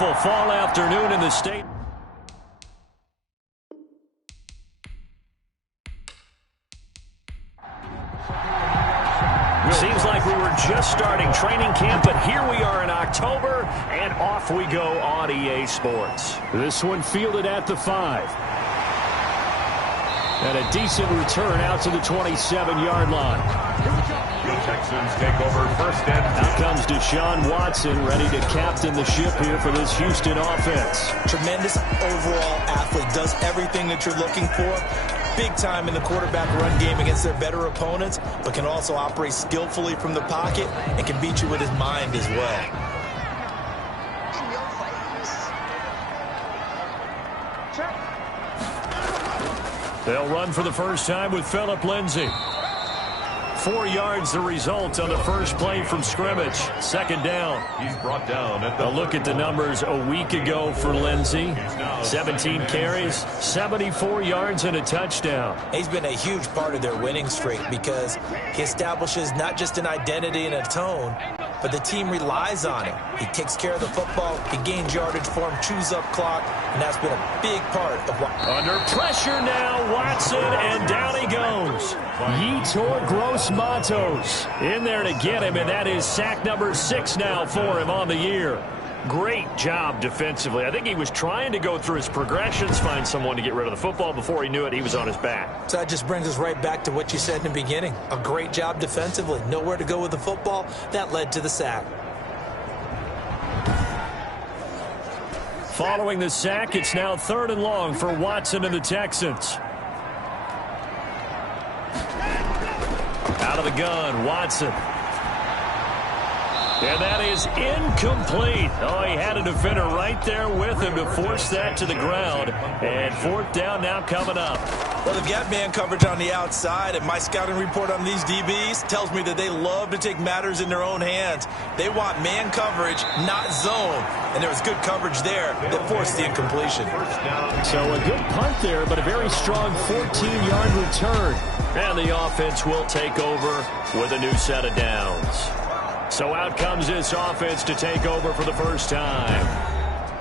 beautiful fall afternoon in the state. Seems like we were just starting training camp, but here we are in October, and off we go on EA Sports. This one fielded at the 5. And a decent return out to the 27-yard line. The Texans take over first and out comes Deshaun Watson, ready to captain the ship here for this Houston offense. Tremendous overall athlete, does everything that you're looking for. Big time in the quarterback run game against their better opponents, but can also operate skillfully from the pocket and can beat you with his mind as well. They'll run for the first time with Phillip Lindsay. 4 yards the result on the first play from scrimmage. Second down. He's brought down at the... A look at the numbers a week ago for Lindsay. 17 carries, 74 yards, and a touchdown. He's been a huge part of their winning streak because he establishes not just an identity and a tone, but the team relies on him. He takes care of the football, he gains yardage for him, chews up clock, and that's been a big part of what... Under pressure now, Watson, and down he goes. Yetur Gross-Matos in there to get him, and that is sack number 6 now for him on the year. Great job defensively. I think he was trying to go through his progressions, find someone to get rid of the football. Before he knew it, he was on his back. So that just brings us right back to what you said in the beginning. A great job defensively. Nowhere to go with the football. That led to the sack. Following the sack, it's now 3rd and long for Watson and the Texans. Out of the gun, Watson. And that is incomplete. Oh, he had a defender right there with him to force that to the ground. And 4th down now coming up. Well, they've got man coverage on the outside, and my scouting report on these DBs tells me that they love to take matters in their own hands. They want man coverage, not zone. And there was good coverage there that forced the incompletion. So a good punt there, but a very strong 14-yard return. And the offense will take over with a new set of downs. So out comes this offense to take over for the first time.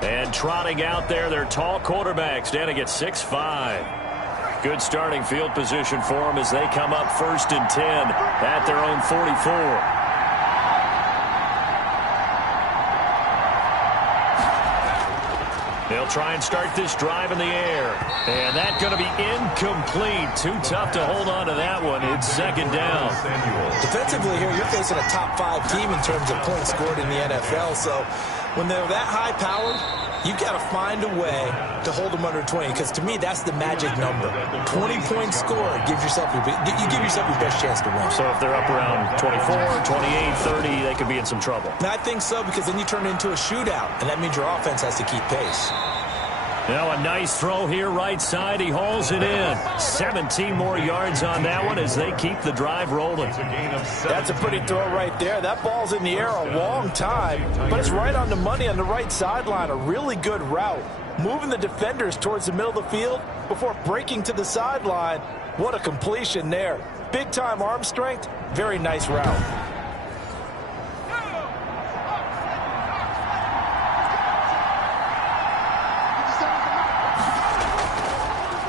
And trotting out there, their tall quarterback standing at 6'5". Good starting field position for them as they come up 1st and 10 at their own 44. They'll try and start this drive in the air. And that's going to be incomplete. Too tough to hold on to that one. It's 2nd down. Defensively here, you're facing a top 5 team in terms of points scored in the NFL. So when they're that high-powered, you've got to find a way to hold them under 20. Because to me, that's the magic number. 20-point score gives yourself you give yourself your best chance to win. So if they're up around 24, 28, 30, they could be in some trouble. And I think so, because then you turn it into a shootout, and that means your offense has to keep pace. Now a nice throw here right side. He hauls it in. 17 more yards on that one as they keep the drive rolling. That's a pretty throw right there. That ball's in the air a long time, but it's right on the money on the right sideline. A really good route. Moving the defenders towards the middle of the field before breaking to the sideline. What a completion there. Big-time arm strength. Very nice route.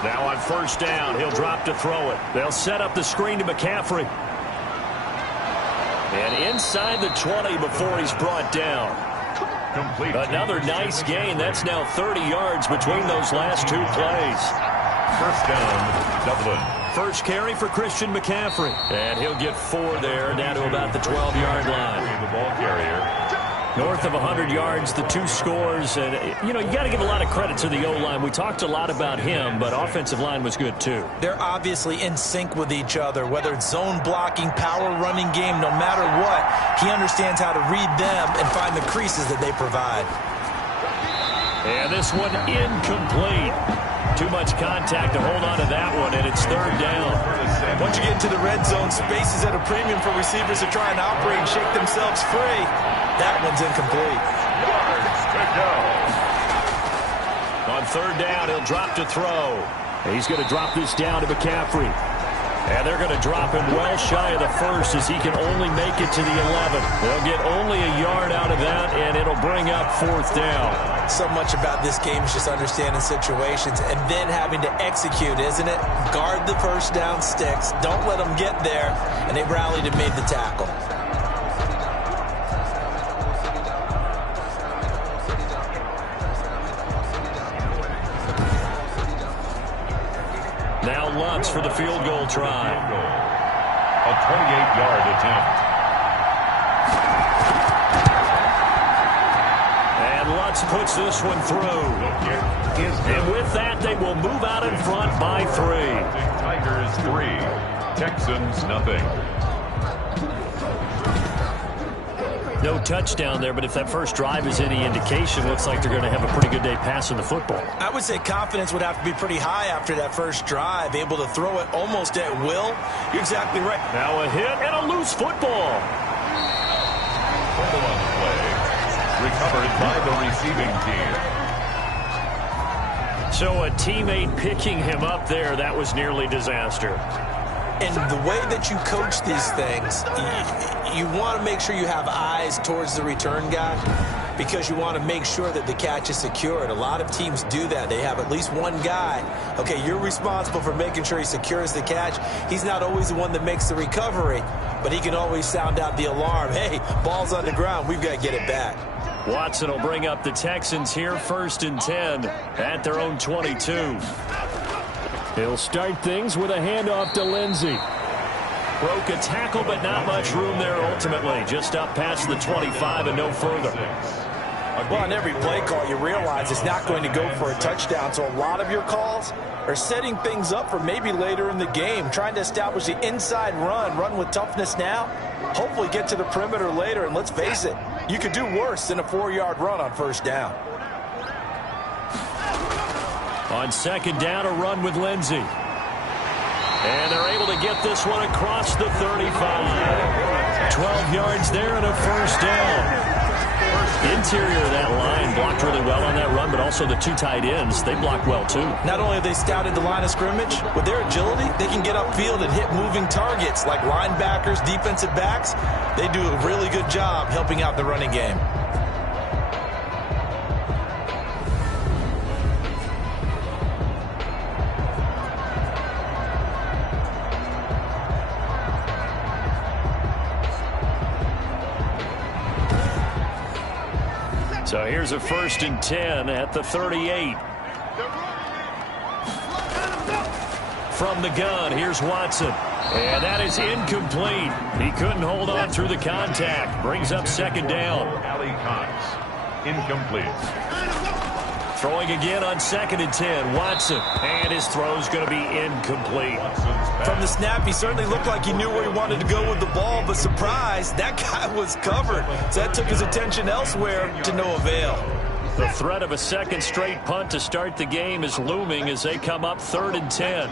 Now on 1st down, he'll drop to throw it. They'll set up the screen to McCaffrey. And inside the 20 before he's brought down. Complete. Another nice gain. That's now 30 yards between those last 2 plays. 1st down, Dublin. First carry for Christian McCaffrey. And he'll get 4 there, down to about the 12-yard line. The ball carrier. North of 100 yards, the 2 scores. And, you know, you got to give a lot of credit to the O-line. We talked a lot about him, but offensive line was good, too. They're obviously in sync with each other, whether it's zone blocking, power running game, no matter what. He understands how to read them and find the creases that they provide. And this one incomplete. Too much contact to hold on to that one, and it's 3rd down. Once you get into the red zone, space is at a premium for receivers to try and operate and shake themselves free. That one's incomplete. On 3rd down, he'll drop to throw. He's going to drop this down to McCaffrey. And they're going to drop him well shy of the first as he can only make it to the 11. They'll get only a yard out of that, and it'll bring up 4th down. So much about this game is just understanding situations and then having to execute, isn't it? Guard the first down sticks. Don't let them get there. And they rallied and made the tackle. Now Lutz for the field goal try. A 28-yard attempt. And Lutz puts this one through. And with that, they will move out in front by 3. Tigers 3, Texans nothing. No touchdown there, but if that first drive is any indication, looks like they're going to have a pretty good day passing the football. I would say confidence would have to be pretty high after that first drive, able to throw it almost at will. You're exactly right. Now a hit and a loose football. Fumble on the play. Recovered by the receiving team. So a teammate picking him up there, that was nearly disaster. And the way that you coach these things, you want to make sure you have eyes towards the return guy because you want to make sure that the catch is secured. A lot of teams do that. They have at least one guy. Okay, you're responsible for making sure he secures the catch. He's not always the one that makes the recovery, but he can always sound out the alarm. Hey, ball's on the ground. We've got to get it back. Watson will bring up the Texans here, 1st and 10 at their own 22. He'll start things with a handoff to Lindsey. Broke a tackle, but not much room there ultimately. Just up past the 25 and no further. Well, on every play call, you realize it's not going to go for a touchdown. So a lot of your calls are setting things up for maybe later in the game, trying to establish the inside run with toughness now, hopefully get to the perimeter later. And let's face it, you could do worse than a 4-yard run on 1st down. On 2nd down, a run with Lindsey. And they're able to get this one across the 35. 12 yards there and a 1st down. Interior of that line blocked really well on that run, but also the 2 tight ends, they blocked well too. Not only have they scouted the line of scrimmage, with their agility, they can get upfield and hit moving targets like linebackers, defensive backs. They do a really good job helping out the running game. So here's a 1st and 10 at the 38. From the gun, here's Watson. And that is incomplete. He couldn't hold on through the contact. Brings up 2nd down. Ali Cox. Incomplete. Throwing again on 2nd and 10. Watson. And his throw's going to be incomplete. From the snap, he certainly looked like he knew where he wanted to go with the ball, but surprise, that guy was covered. So that took his attention elsewhere to no avail. The threat of a 2nd straight punt to start the game is looming as they come up 3rd and 10.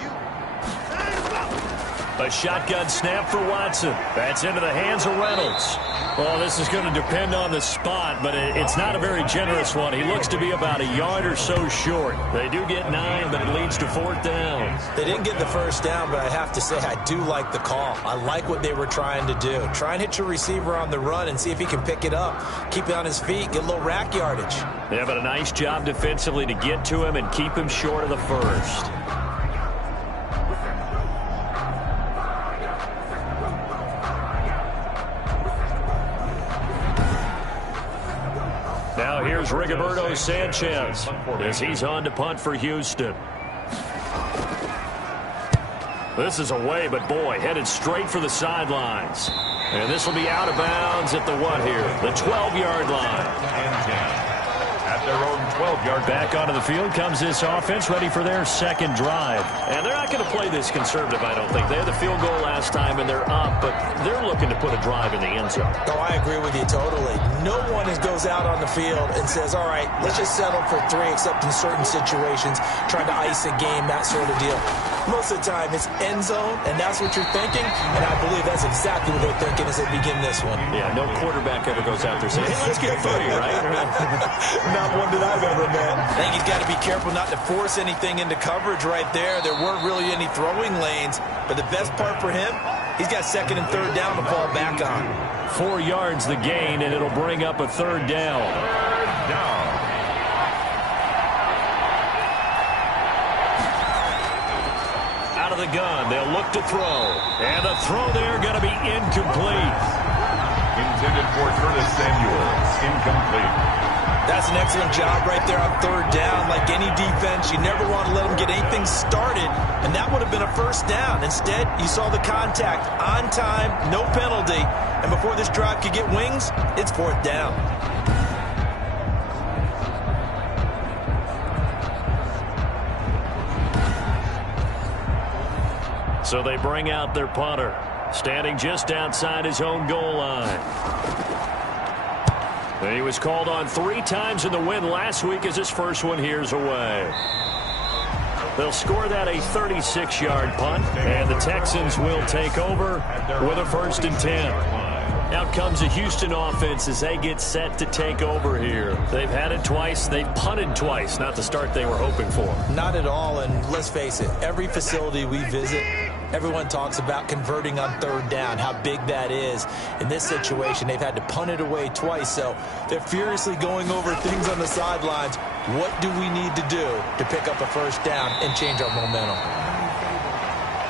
A shotgun snap for Watson. That's into the hands of Reynolds. Well, this is going to depend on the spot, but it's not a very generous one. He looks to be about a yard or so short. They do get 9, but it leads to 4th down. They didn't get the 1st down, but I have to say I do like the call. I like what they were trying to do. Try and hit your receiver on the run and see if he can pick it up. Keep it on his feet, get a little rack yardage. Yeah, but a nice job defensively to get to him and keep him short of the 1st. Now here's Rigoberto Sanchez as he's on to punt for Houston. This is away, but boy, headed straight for the sidelines. And this will be out of bounds at the what here? The 12-yard line. And 10. At their own 12-yard. Back onto the field comes this offense, ready for their 2nd drive. And they're not going to play this conservative, I don't think. They had the field goal last time, and they're up, but they're looking to put a drive in the end zone. Oh, I agree with you totally. No one goes out on the field and says, all right, let's just settle for 3, except in certain situations, trying to ice a game, that sort of deal. Most of the time, it's end zone, and that's what you're thinking, and I believe that's exactly what they're thinking as they begin this one. Yeah, no quarterback ever goes out there saying, hey, let's get 30, right? Not one that I've ever met. I think he's got to be careful not to force anything into coverage right there. There weren't really any throwing lanes, but the best part for him, he's got second and third down to fall back on. 4 yards the gain, and it'll bring up a third down. Third down. Out of the gun, they'll look to throw. And the throw there going to be incomplete. Intended for Curtis Samuel. Incomplete. That's an excellent job right there on third down. Like any defense, you never want to let them get anything started, and that would have been a first down. Instead, you saw the contact on time, no penalty, and before this drive could get wings, it's fourth down. So they bring out their punter, standing just outside his own goal line. He was called on 3 times in the win last week as his first one here's away. They'll score that a 36-yard punt, and the Texans will take over with a 1st and 10. Out comes the Houston offense as they get set to take over here. They've had it twice. They've punted twice. Not the start they were hoping for. Not at all, and let's face it, every facility we visit, everyone talks about converting on third down, how big that is. In this situation, they've had to punt it away twice, so they're furiously going over things on the sidelines. What do we need to do to pick up a first down and change our momentum?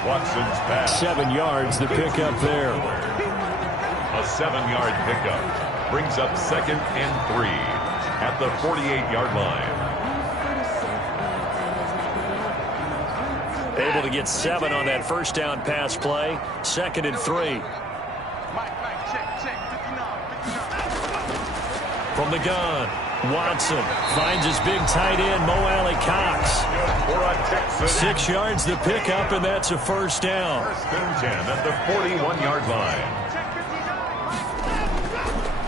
Watson's pass. 7 yards the pickup there. A 7-yard pickup brings up 2nd and 3 at the 48-yard line. Able to get 7 on that first down pass play. 2nd and 3. From the gun, Watson finds his big tight end, Mo Alley Cox. 6 yards the pickup, and that's a first down. 1st and 10 at the 41-yard line.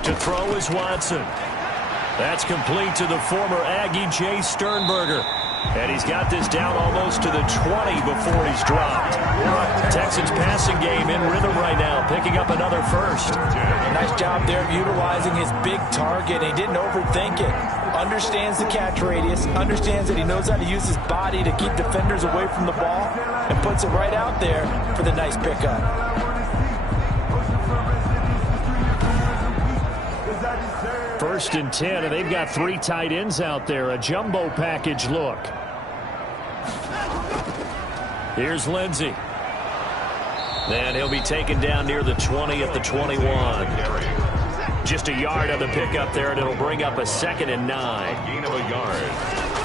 To throw is Watson. That's complete to the former Aggie, Jay Sternberger. And he's got this down almost to the 20 before he's dropped. Texans passing game in rhythm right now, picking up another first. Nice job there of utilizing his big target. He didn't overthink it. Understands the catch radius, understands that he knows how to use his body to keep defenders away from the ball, and puts it right out there for the nice pickup. 1st and 10, and they've got 3 tight ends out there. A jumbo package look. Here's Lindsey. And he'll be taken down near the 20 at the 21. Just a yard on the pickup there, and it'll bring up a 2nd and 9. Gain of a yard.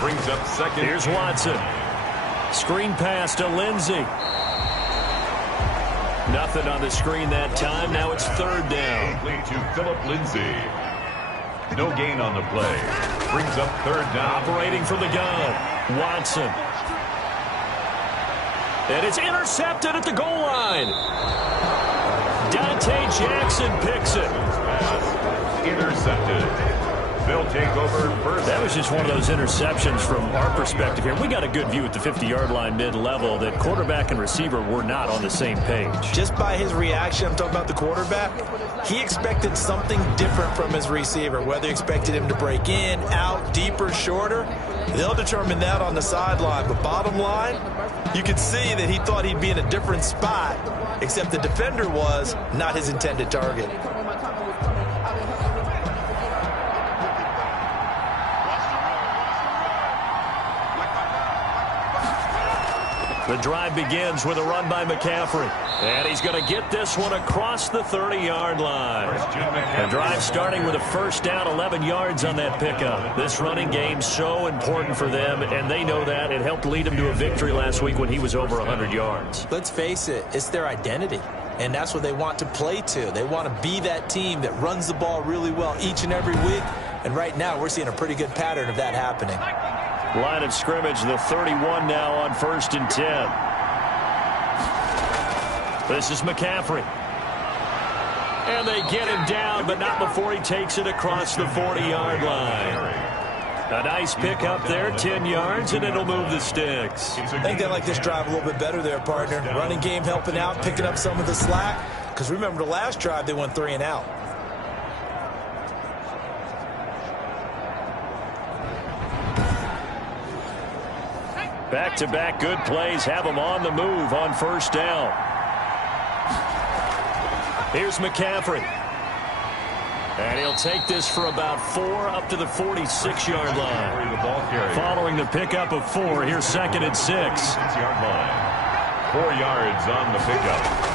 Brings up 2nd. Here's Watson. Screen pass to Lindsey. Nothing on the screen that time. Now it's 3rd down. Play to Philip Lindsay. No gain on the play. Brings up 3rd down. Operating from the gun, Watson. And it's intercepted at the goal line. Dante Jackson picks it. Pass intercepted. They'll take over first. That was just one of those interceptions from our perspective here. We got a good view at the 50-yard line mid-level that quarterback and receiver were not on the same page. Just by his reaction, I'm talking about the quarterback, he expected something different from his receiver, whether he expected him to break in, out, deeper, shorter. They'll determine that on the sideline. But bottom line, you could see that he thought he'd be in a different spot, except the defender was not his intended target. The drive begins with a run by McCaffrey. And he's going to get this one across the 30-yard line. The drive starting with a first down, 11 yards on that pickup. This running game so important for them, and they know that. It helped lead them to a victory last week when he was over 100 yards. Let's face it, it's their identity. And that's what they want to play to. They want to be that team that runs the ball really well each and every week. And right now, we're seeing a pretty good pattern of that happening. Line of scrimmage, the 31 now on 1st and 10. This is McCaffrey. And they get him down, but not before he takes it across the 40-yard line. A nice pick up there, 10 yards, and it'll move the sticks. I think they like this drive a little bit better there, partner. Running game helping out, picking up some of the slack. Because remember, the last drive, they went 3 and out. Back-to-back good plays have them on the move on first down. Here's McCaffrey. And he'll take this for about 4 up to the 46-yard line. Following the pickup of 4, here's 2nd and 6. 6-yard line. 4 yards on the pickup.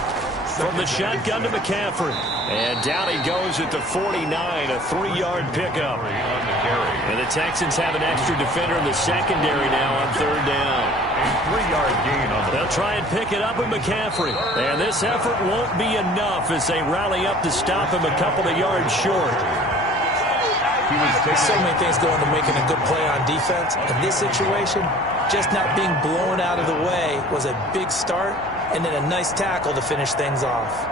From the shotgun to McCaffrey. And down he goes at the 49, a 3-yard pickup. And the Texans have an extra defender in the secondary now on 3rd down. A 3-yard gain on the. They'll try and pick it up with McCaffrey. And this effort won't be enough as they rally up to stop him a couple of yards short. So many things go into making a good play on defense. In this situation, just not being blown out of the way was a big start, and then a nice tackle to finish things off.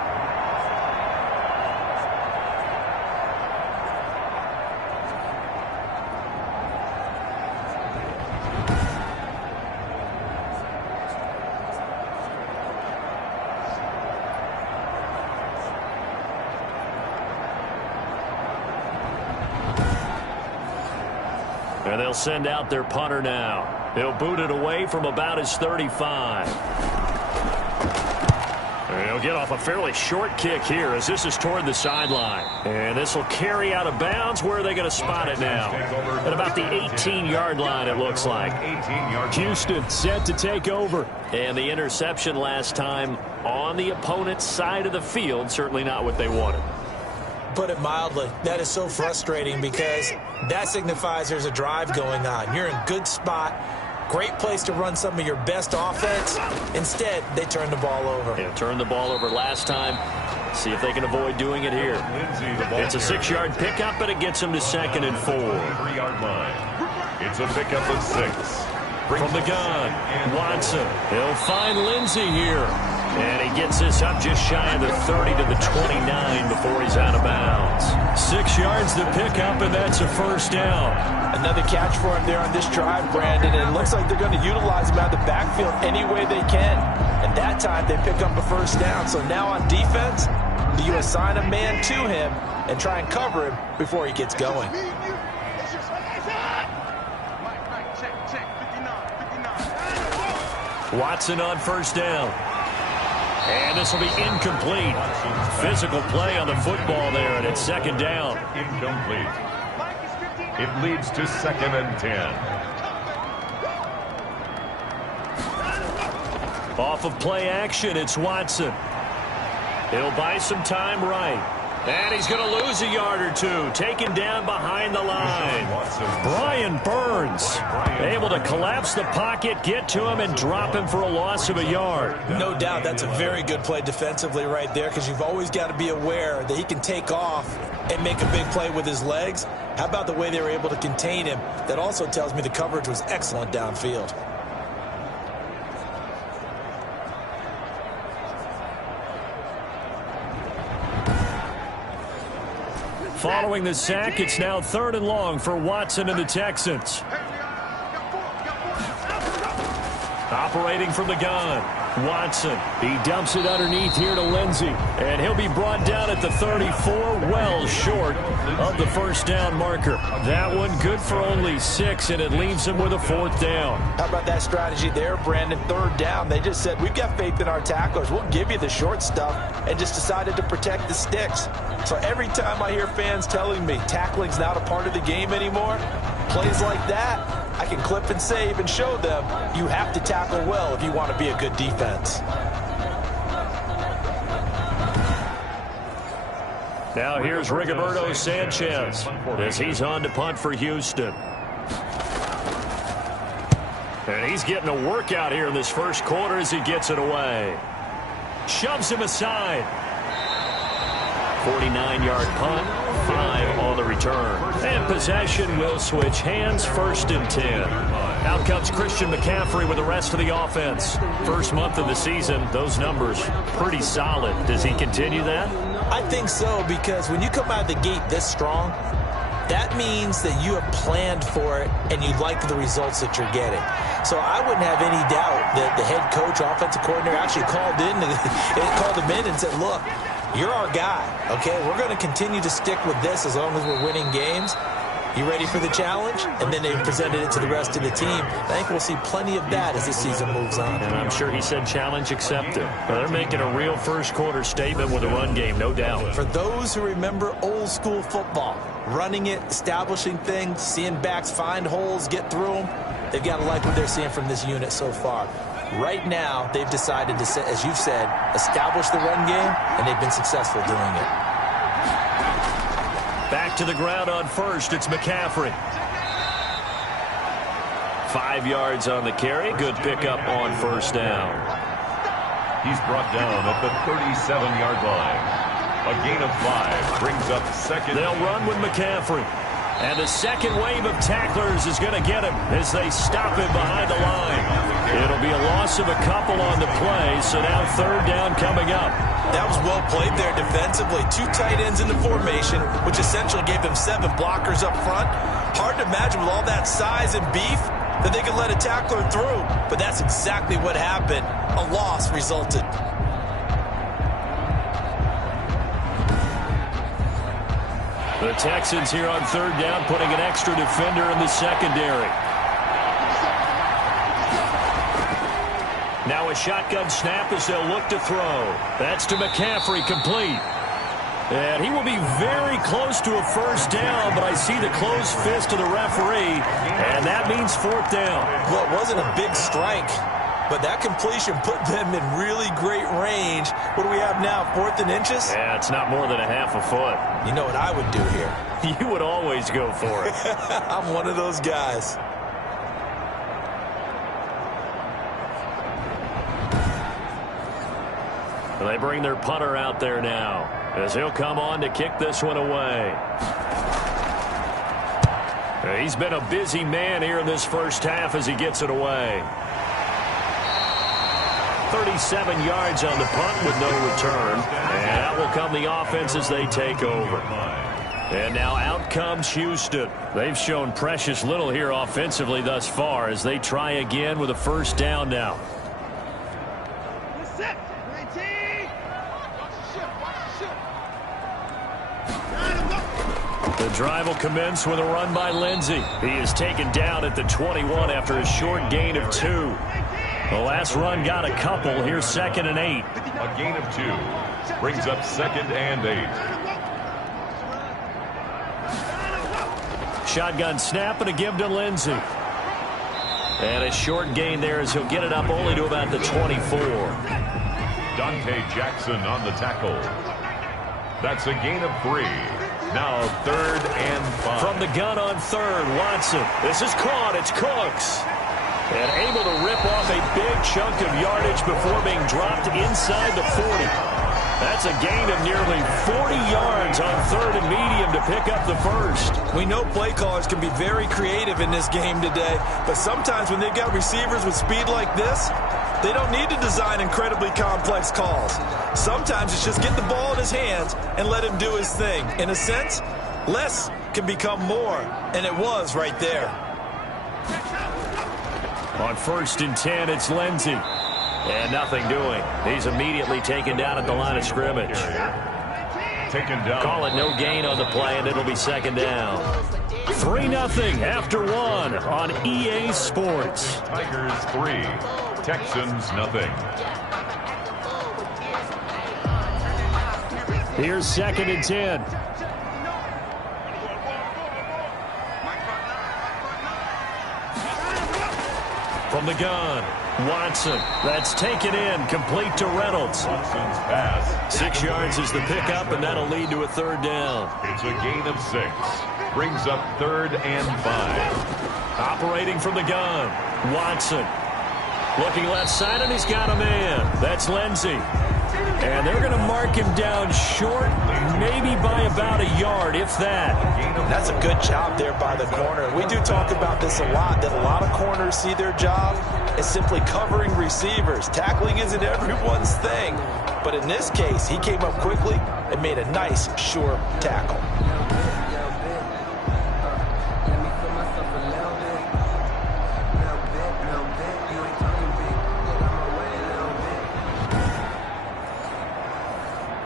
And they'll send out their punter now. He'll boot it away from about his 35. And he'll get off a fairly short kick here as this is toward the sideline. And this will carry out of bounds. Where are they going to spot it now? At about the 18-yard line, it looks like. Houston set to take over. And the interception last time on the opponent's side of the field, certainly not what they wanted. Put it mildly, that is so frustrating because that signifies there's a drive going on. You're in a good spot, great place to run some of your best offense. Instead, they turn the ball over. They turned the ball over last time. See if they can avoid doing it here. It's a 6-yard pickup, but it gets them to 2nd and 4. 3-yard line. It's a pickup of 6. From the gun, Watson. He'll find Lindsey here. And he gets this up just shy of the 30 to the 29 before he's out of bounds. 6 yards to pick up, and that's a first down. Another catch for him there on this drive, Brandon, and it looks like they're going to utilize him out of the backfield any way they can. And that time they pick up a first down. So now on defense, do you assign a man to him and try and cover him before he gets going? Watson on first down. And this will be incomplete. Physical play on the football there, and it's 2nd down. Incomplete. It leads to 2nd and 10. Off of play action, it's Watson. He'll buy some time right. And he's going to lose a yard or two. Taken down behind the line. Brian Burns able to collapse the pocket, get to him, and drop him for a loss of a yard. No doubt that's a very good play defensively right there because you've always got to be aware that he can take off and make a big play with his legs. How about the way they were able to contain him? That also tells me the coverage was excellent downfield. Following the sack, it's now 3rd and long for Watson and the Texans. Operating from the gun, Watson. He dumps it underneath here to Lindsey. And he'll be brought down at the 34, well short of the first down marker. That one good for only 6, and it leaves him with a 4th down. How about that strategy there, Brandon? 3rd down. They just said, we've got faith in our tacklers. We'll give you the short stuff, and just decided to protect the sticks. So every time I hear fans telling me tackling's not a part of the game anymore, plays like that, I can clip and save and show them you have to tackle well if you want to be a good defense. Now here's Rigoberto Sanchez as he's on to punt for Houston. And he's getting a workout here in this first quarter as he gets it away. Shoves him aside. 49-yard punt, 5 on the return. And possession will switch hands, 1st and 10. Out comes Christian McCaffrey with the rest of the offense. First month of the season, those numbers pretty solid. Does he continue that? I think so, because when you come out of the gate this strong, that means that you have planned for it and you like the results that you're getting. So I wouldn't have any doubt that the head coach, offensive coordinator, actually called him in and said, look, you're our guy, okay? We're going to continue to stick with this as long as we're winning games. You ready for the challenge? And then they presented it to the rest of the team. I think we'll see plenty of that as this season moves on. And I'm sure he said challenge accepted. Well, they're making a real first-quarter statement with a run game, no doubt. For those who remember old-school football, running it, establishing things, seeing backs find holes, get through them, they've got to like what they're seeing from this unit so far. Right now, they've decided to, as you've said, establish the run game, and they've been successful doing it. Back to the ground on first, it's McCaffrey. 5 yards on the carry. Good pickup on first down. He's brought down at the 37-yard line. A gain of 5 brings up second. They'll run with McCaffrey. And the second wave of tacklers is going to get him as they stop him behind the line. It'll be a loss of a couple on the play, so now third down coming up. That was well played there defensively. 2 tight ends in the formation, which essentially gave them 7 blockers up front. Hard to imagine with all that size and beef that they could let a tackler through. But that's exactly what happened. A loss resulted. The Texans here on third down, putting an extra defender in the secondary. Now a shotgun snap as they'll look to throw. That's to McCaffrey, complete. And he will be very close to a first down, but I see the closed fist of the referee, and that means fourth down. Well, it wasn't a big strike, but that completion put them in really great range. What do we have now, 4th and inches? Yeah, it's not more than a half a foot. You know what I would do here? You would always go for it. I'm one of those guys. They bring their punter out there now as he'll come on to kick this one away. He's been a busy man here in this first half as he gets it away. 37 yards on the punt with no return. And out will come the offense as they take over. And now out comes Houston. They've shown precious little here offensively thus far as they try again with a first down now. The drive will commence with a run by Lindsey. He is taken down at the 21 after a short gain of 2. The last run got a couple. Here's 2nd and 8. A gain of 2 brings up 2nd and 8. Shotgun snap and a give to Lindsey. And a short gain there as he'll get it up only to about the 24. Dante Jackson on the tackle. That's a gain of 3. Now 3rd and 5. From the gun on third, Watson. This is caught. It's Cooks. And able to rip off a big chunk of yardage before being dropped inside the 40. That's a gain of nearly 40 yards on 3rd and medium to pick up the first. We know play callers can be very creative in this game today, but sometimes when they've got receivers with speed like this, they don't need to design incredibly complex calls. Sometimes it's just get the ball in his hands and let him do his thing. In a sense, less can become more, and it was right there. On 1st and 10, it's Lindsey. And nothing doing. He's immediately taken down at the line of scrimmage. Taken down. Call it no gain on the play, and it'll be 2nd down. 3-0 after 1 on EA Sports. Tigers 3, Texans nothing. Here's 2nd and 10. From the gun, Watson. That's taken in, complete to Reynolds. Watson's pass. 6 yards is the pickup, and that'll lead to a 3rd down. It's a gain of 6. Brings up 3rd and 5. Operating from the gun, Watson. Looking left side, and he's got a man. That's Lindsey. And they're going to mark him down short, maybe by about a yard, if that. That's a good job there by the corner. We do talk about this a lot, that a lot of corners see their job as simply covering receivers. Tackling isn't everyone's thing. But in this case, he came up quickly and made a nice, sure tackle.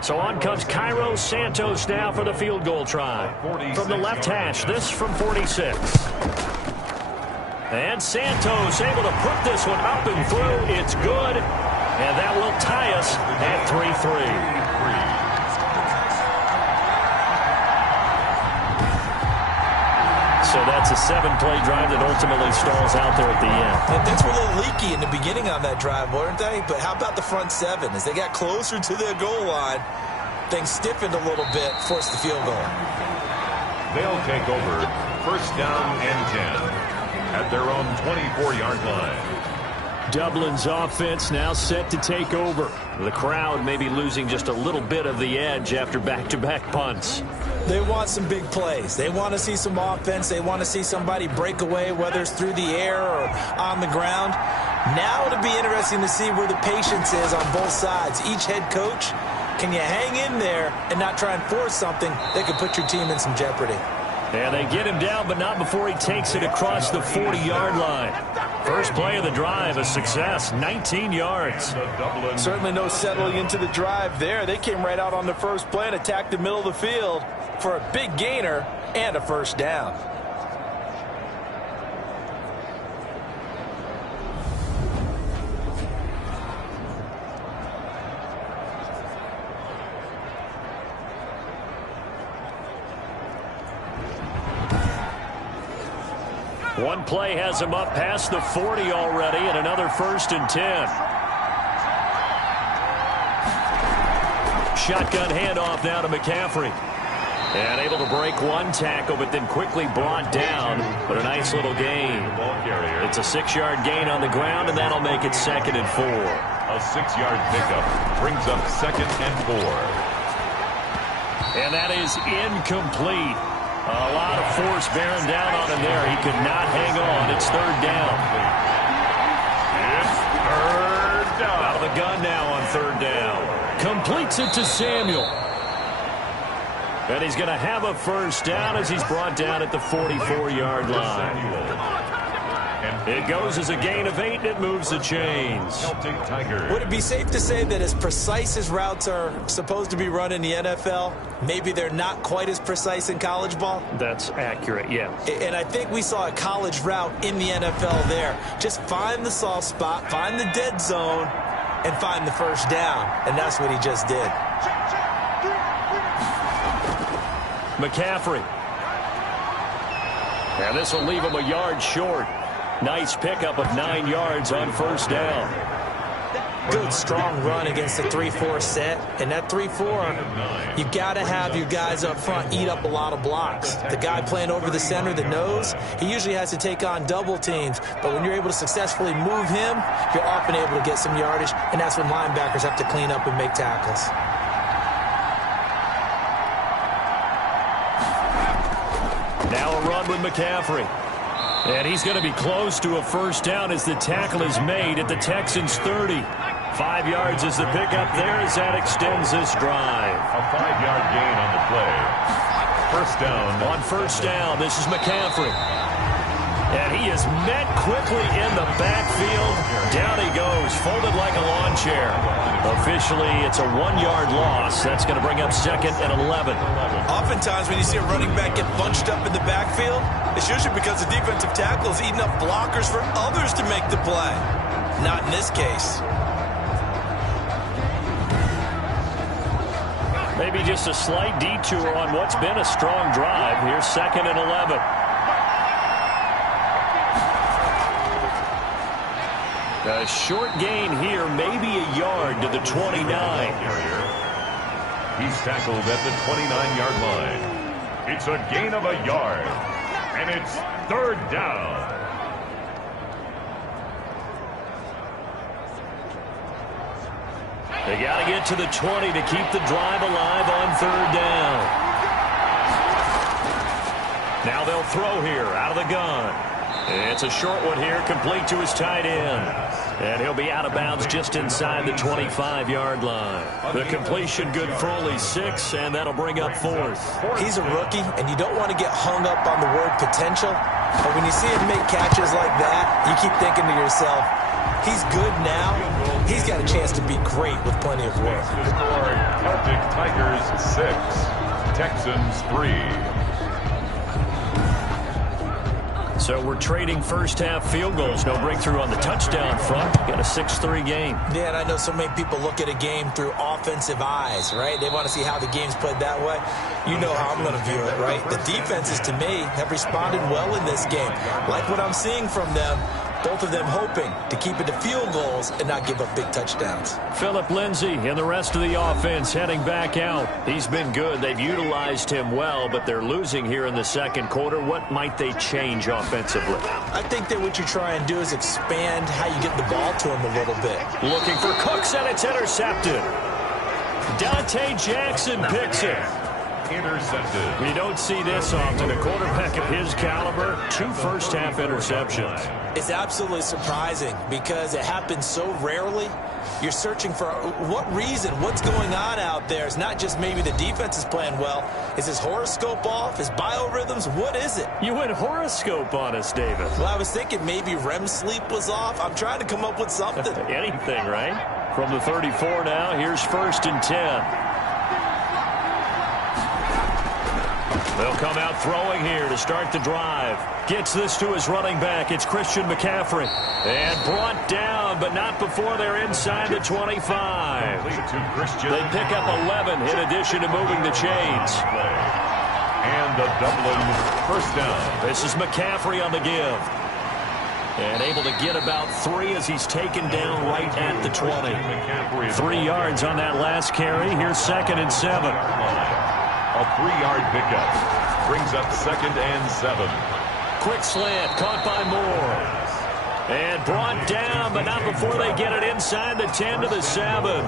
So on comes Cairo Santos now for the field goal try. From the left hash, this from 46. And Santos able to put this one up and through. It's good. And that will tie us at 3-3. So that's a 7-play drive that ultimately stalls out there at the end. And things were a little leaky in the beginning on that drive, weren't they? But how about the front seven? As they got closer to their goal line, things stiffened a little bit, forced the field goal. They'll take over first down and 10 at their own 24-yard line. Dublin's offense now set to take over. The crowd may be losing just a little bit of the edge after back-to-back punts. They want some big plays. They want to see some offense. They want to see somebody break away, whether it's through the air or on the ground. Now it'll be interesting to see where the patience is on both sides. Each head coach, can you hang in there and not try and force something that could put your team in some jeopardy? And they get him down, but not before he takes it across the 40-yard line. First play of the drive, a success, 19 yards. Certainly no settling into the drive there. They came right out on the first play and attacked the middle of the field for a big gainer and a first down. One play has him up past the 40 already, and another 1st and 10. Shotgun handoff now to McCaffrey. And able to break one tackle, but then quickly brought down. But a nice little gain. It's a 6-yard gain on the ground, and that'll make it 2nd and 4. A 6-yard pickup brings up 2nd and 4. And that is incomplete. A lot of force bearing down on him there. He could not hang on. It's 3rd down. It's 3rd down. Out of the gun now on 3rd down. Completes it to Samuel. And he's going to have a first down as he's brought down at the 44-yard line. It goes as a gain of 8, and it moves the chains. Would it be safe to say that as precise as routes are supposed to be run in the NFL, maybe they're not quite as precise in college ball? That's accurate, yeah. And I think we saw a college route in the NFL there. Just find the soft spot, find the dead zone, and find the first down. And that's what he just did. McCaffrey. And this will leave him a yard short. Nice pickup of 9 yards on first down. Good, strong run against the 3-4 set. And that 3-4, you've got to have your guys up front eat up a lot of blocks. The guy playing over the center, the nose, he usually has to take on double teams. But when you're able to successfully move him, you're often able to get some yardage. And that's when linebackers have to clean up and make tackles. Now a run with McCaffrey. And he's going to be close to a first down as the tackle is made at the Texans' 30. 5 yards is the pickup there as that extends this drive. A 5-yard gain on the play. First down. On first down, this is McCaffrey. And he is met quickly in the backfield. Down he goes, folded like a lawn chair. Officially, it's a 1-yard loss. That's going to bring up 2nd and 11. Oftentimes, when you see a running back get bunched up in the backfield, it's usually because the defensive tackle is eating up blockers for others to make the play. Not in this case. Maybe just a slight detour on what's been a strong drive. Here's 2nd and 11. A short gain here, maybe a yard to the 29. He's tackled at the 29-yard line. It's a gain of a yard, and it's 3rd down. They got to get to the 20 to keep the drive alive on 3rd down. Now they'll throw here out of the gun. It's a short one here, complete to his tight end. And he'll be out of bounds just inside the 25-yard line. The completion good for only 6, and that'll bring up 4th. He's a rookie, and you don't want to get hung up on the word potential. But when you see him make catches like that, you keep thinking to yourself, He's good now. He's got a chance to be great with plenty of work. Celtic Tigers 6, Texans 3. So we're trading first-half field goals. No breakthrough on the touchdown front. Got a 6-3 game. Yeah, and I know so many people look at a game through offensive eyes, right? They want to see how the game's played that way. You know how I'm going to view it, right? The defenses, to me, have responded well in this game. Like what I'm seeing from them, both of them hoping to keep it to field goals and not give up big touchdowns. Phillip Lindsay and the rest of the offense heading back out. He's been good. They've utilized him well, but they're losing here in the second quarter. What might they change offensively? I think that what you try and do is expand how you get the ball to him a little bit. Looking for Cooks, and it's intercepted. Dante Jackson picks it. Intercepted. You don't see this often. A quarterback of his caliber, 2 first-half interceptions. It's absolutely surprising because it happens so rarely. You're searching for what reason, what's going on out there. It's not just maybe the defense is playing well. Is his horoscope off? His biorhythms? What is it? You went horoscope on us, David. Well, I was thinking maybe REM sleep was off. I'm trying to come up with something. Anything, right? From the 34 now, here's 1st and 10. They'll come out throwing here to start the drive. Gets this to his running back. It's Christian McCaffrey. And brought down, but not before they're inside the 25. They pick up 11 in addition to moving the chains. And the Dublin first down. This is McCaffrey on the give. And able to get about 3 as he's taken down right at the 20. 3 yards on that last carry. Here's 2nd and 7. A 3-yard pickup brings up 2nd and 7. Quick slant caught by Moore. And brought down, but not before they get it inside the 10 to the 7.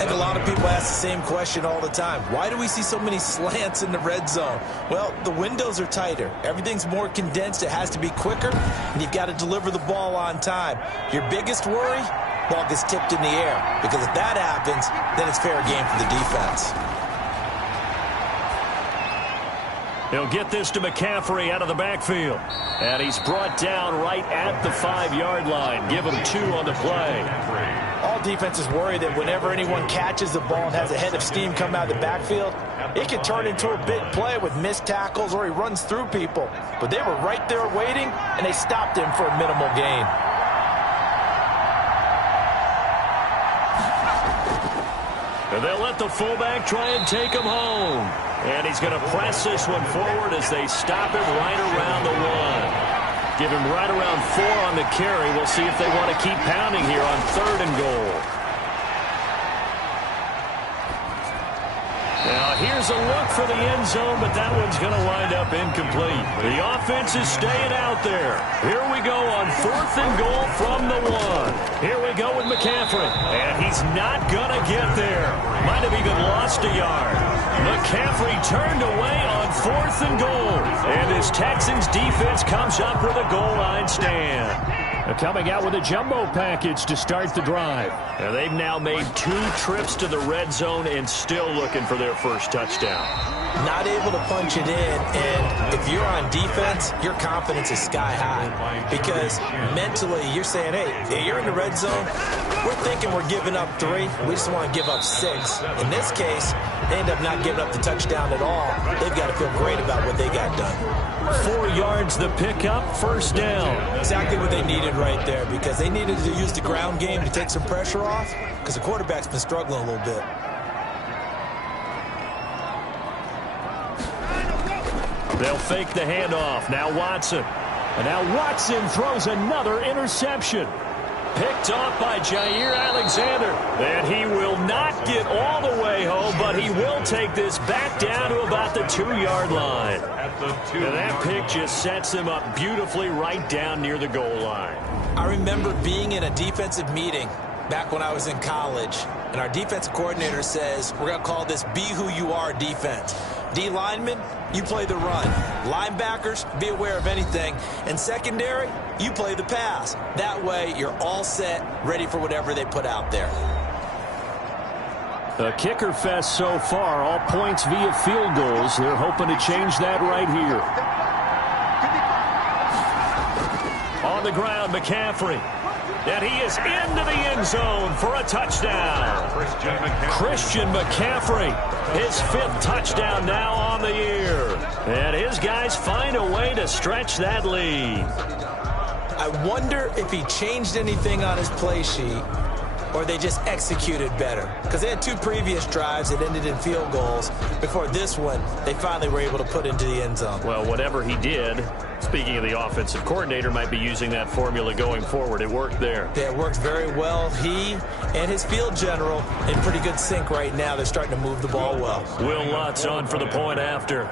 And a lot of people ask the same question all the time. Why do we see so many slants in the red zone? Well, the windows are tighter. Everything's more condensed. It has to be quicker, and you've got to deliver the ball on time. Your biggest worry? Ball gets tipped in the air. Because if that happens, then it's fair game for the defense. He'll get this to McCaffrey out of the backfield. And he's brought down right at the 5-yard line. Give him 2 on the play. All defenses worry that whenever anyone catches the ball and has a head of steam come out of the backfield, it can turn into a big play with missed tackles or he runs through people. But they were right there waiting, and they stopped him for a minimal gain. And they'll let the fullback try and take him home. And he's going to press this one forward as they stop him right around the 1. Give him right around 4 on the carry. We'll see if they want to keep pounding here on 3rd and goal. Now here's a look for the end zone, but that one's going to wind up incomplete. The offense is staying out there. Here we go on 4th and goal from the 1. Here we go with McCaffrey. And he's not going to get there. Might have even lost a yard. McCaffrey turned away on 4th and goal. And this Texans defense comes up with a goal line stand. They're coming out with a jumbo package to start the drive. And they've now made 2 trips to the red zone and still looking for their first touchdown. Not able to punch it in, and if you're on defense, your confidence is sky high. Because mentally, you're saying, hey, you're in the red zone. We're thinking we're giving up 3. We just want to give up 6. In this case, they end up not giving up the touchdown at all. They've got to feel great about what they got done. 4 yards the pickup, 1st down. Exactly what they needed right there, because they needed to use the ground game to take some pressure off, because the quarterback's been struggling a little bit. They'll fake the handoff. Now Watson. And now Watson throws another interception. Picked off by Jair Alexander. And he will not get all the way home, but he will take this back down to about the 2-yard line. And that pick just sets him up beautifully right down near the goal line. I remember being in a defensive meeting back when I was in college, and our defensive coordinator says, we're going to call this Be Who You Are defense. D linemen, you play the run. Linebackers, be aware of anything. And secondary, you play the pass. That way, you're all set, ready for whatever they put out there. A kicker fest so far, all points via field goals. They're hoping to change that right here. On the ground, McCaffrey. And he is into the end zone for a touchdown. Christian McCaffrey, his 5th touchdown now on the year. And his guys find a way to stretch that lead. I wonder if he changed anything on his play sheet or they just executed better. Because they had 2 previous drives that ended in field goals. Before this one, they finally were able to put into the end zone. Well, whatever he did, speaking of the offensive coordinator, might be using that formula going forward. It worked there. Yeah, it worked very well. He and his field general in pretty good sync right now. They're starting to move the ball well. Will Lutz on for the point after.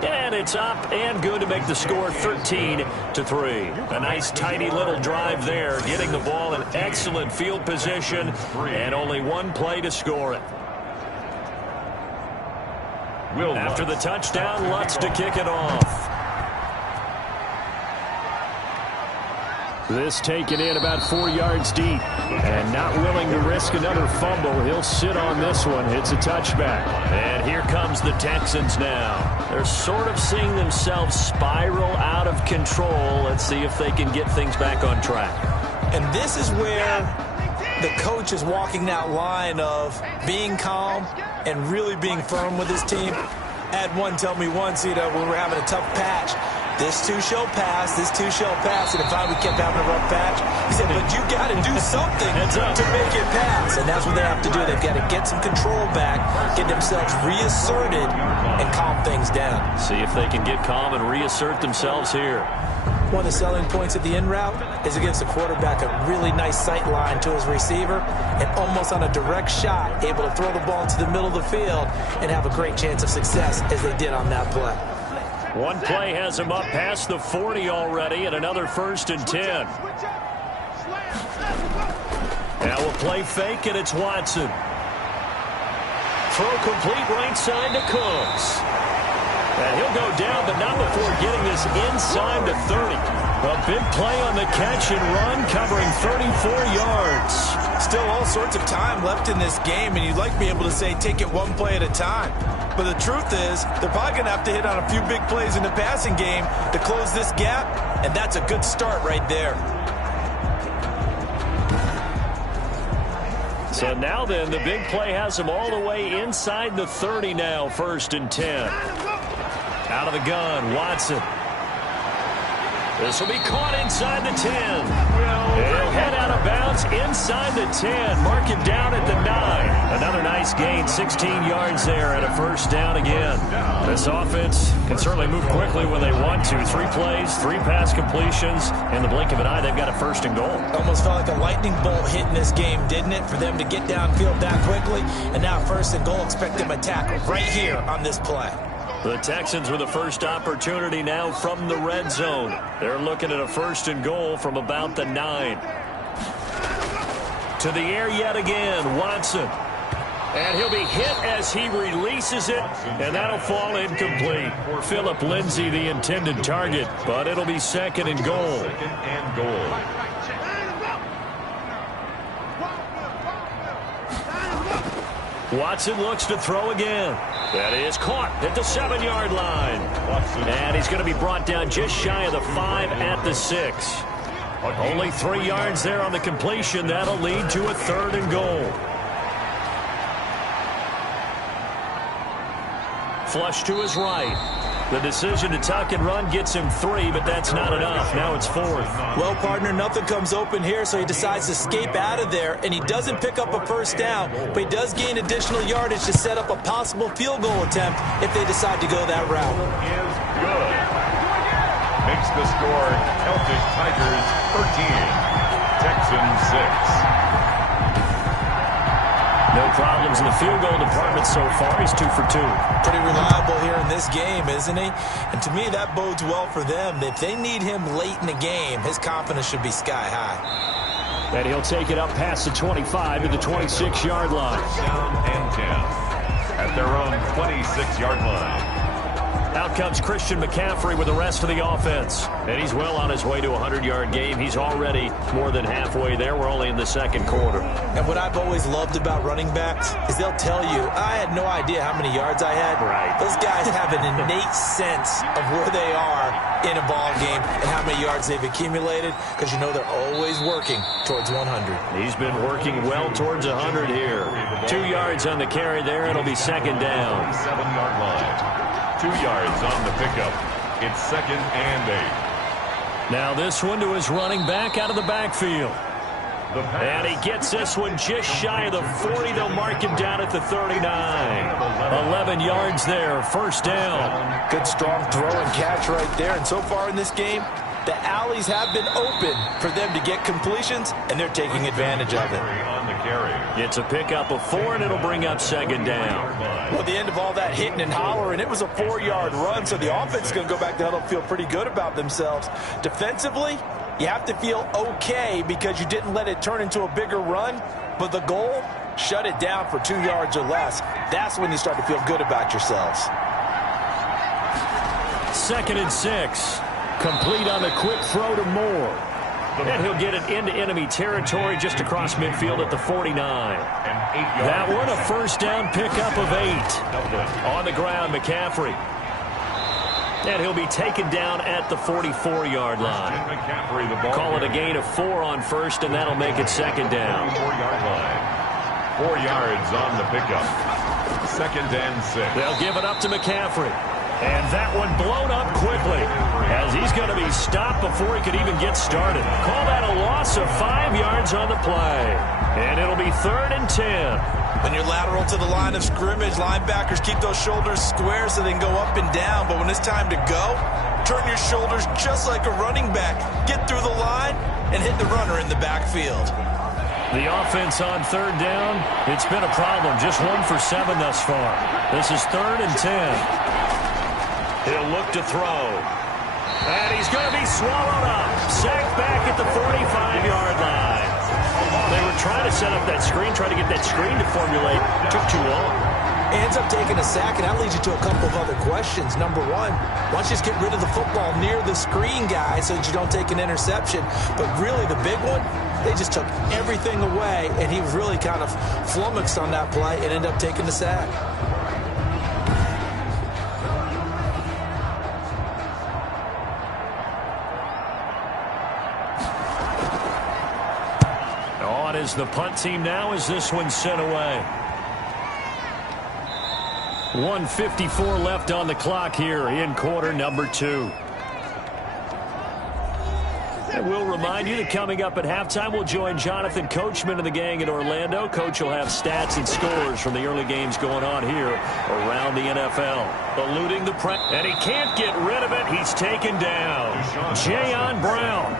And it's up and good to make the score 13-3. A nice, tidy little drive there, getting the ball in excellent field position, and only 1 play to score it. After the touchdown, Lutz to kick it off. This taken in about 4 yards deep. And not willing to risk another fumble. He'll sit on this one. It's a touchback. And here comes the Texans now. They're sort of seeing themselves spiral out of control. Let's see if they can get things back on track. And this is where the coach is walking that line of being calm and really being firm with his team. I had one tell me once, when we were having a tough patch, this too shall pass, this too shall pass. And if we kept having a rough patch, he said, but you got to do something to make it pass. And that's what they have to do. They've got to get some control back, get themselves reasserted, and calm things down. See if they can get calm and reassert themselves here. One of the selling points of the in route is it gives the quarterback a really nice sight line to his receiver and almost on a direct shot able to throw the ball into the middle of the field and have a great chance of success as they did on that play. One play has him up past the 40 already, and another 1st and 10. Now we'll play fake, and it's Watson. Throw complete right side to Cooks. And he'll go down, but not before getting this inside the 30. A big play on the catch and run, covering 34 yards. Still all sorts of time left in this game, and you'd like to be able to say take it 1 play at a time. But the truth is, they're probably going to have to hit on a few big plays in the passing game to close this gap, and that's a good start right there. So now then, the big play has him all the way inside the 30 now, 1st and 10. Out of the gun, Watson. This will be caught inside the 10. He'll head out of bounds inside the 10. Mark him down at the 9. Another nice gain, 16 yards there, and a 1st down again. This offense can certainly move quickly when they want to. 3 plays, 3 pass completions. In the blink of an eye, they've got a 1st and goal. Almost felt like a lightning bolt hitting this game, didn't it? For them to get downfield that quickly. And now 1st and goal, expect them to tackle right here on this play. The Texans with the first opportunity now from the red zone. They're looking at a 1st and goal from about the 9. To the air yet again, Watson. And he'll be hit as he releases it, and that'll fall incomplete. Philip Lindsay, the intended target, but it'll be 2nd and goal. 2nd and goal. Watson looks to throw again. That is caught at the 7-yard line. And he's going to be brought down just shy of the 5 at the 6. Only 3 yards there on the completion. That'll lead to a 3rd and goal. Flush to his right. The decision to tuck and run gets him 3, but that's not enough. Now it's 4th. Well, partner, nothing comes open here, so he decides to escape out of there, and he doesn't pick up a 1st down, but he does gain additional yardage to set up a possible field goal attempt if they decide to go that route. Is good. Makes the score Celtic Tigers 13, Texans 6. No problems in the field goal department so far. He's 2 for 2. Pretty reliable here in this game, isn't he? And to me, that bodes well for them. If they need him late in the game, his confidence should be sky high. And he'll take it up past the 25 to the 26-yard line. Down and 10 at their own 26-yard line. Out comes Christian McCaffrey with the rest of the offense. And he's well on his way to a 100-yard game. He's already more than halfway there. We're only in the second quarter. And what I've always loved about running backs is they'll tell you, I had no idea how many yards I had. Right. Those guys have an innate sense of where they are in a ball game and how many yards they've accumulated, because you know they're always working towards 100. He's been working well towards 100 here. 2 yards on the carry there. It'll be second down. 7-yard line. 2 yards on the pickup. It's 2nd and 8. Now this one to his running back out of the backfield. And he gets this one just shy of the 40. They'll mark him down at the 39. 11 yards there, first down. Good strong throw and catch right there. And so far in this game, the alleys have been open for them to get completions, and they're taking advantage of it. It's a pickup of 4, and it'll bring up second down. Well, at the end of all that hitting and hollering, it was a 4-yard run, so the offense is going to go back to huddle and feel pretty good about themselves. Defensively, you have to feel okay because you didn't let it turn into a bigger run, but the goal, shut it down for 2 yards or less. That's when you start to feel good about yourselves. 2nd and 6. Complete on the quick throw to Moore. And he'll get it into enemy territory just across midfield at the 49. That one, a first down pickup of 8. On the ground, McCaffrey. And he'll be taken down at the 44-yard line. Call it a gain of 4 on first, and that'll make it second down. 4-yard line. 4 yards on the pickup. 2nd and 6. They'll give it up to McCaffrey. And that one blown up quickly as he's going to be stopped before he could even get started. Call that a loss of 5 yards on the play. And it'll be 3rd and 10. When you're lateral to the line of scrimmage, linebackers keep those shoulders square so they can go up and down. But when it's time to go, turn your shoulders just like a running back. Get through the line and hit the runner in the backfield. The offense on 3rd down, it's been a problem. Just 1 for 7 thus far. This is 3rd and 10. He'll look to throw. And he's going to be swallowed up. Sacked back at the 45-yard line. They were trying to set up that screen, trying to get that screen to formulate. It took too long. Ends up taking a sack, and that leads you to a couple of other questions. Number one, why don't you just get rid of the football near the screen guy so that you don't take an interception? But really, the big one, they just took everything away, and he was really kind of flummoxed on that play and ended up taking the sack. Is the punt team now as this one's sent away. 1:54 left on the clock here in quarter number 2. And we'll remind you that coming up at halftime, we'll join Jonathan Coachman and the gang in Orlando. Coach will have stats and scores from the early games going on here around the NFL. Eluding the press, and he can't get rid of it. He's taken down. Jayon Brown.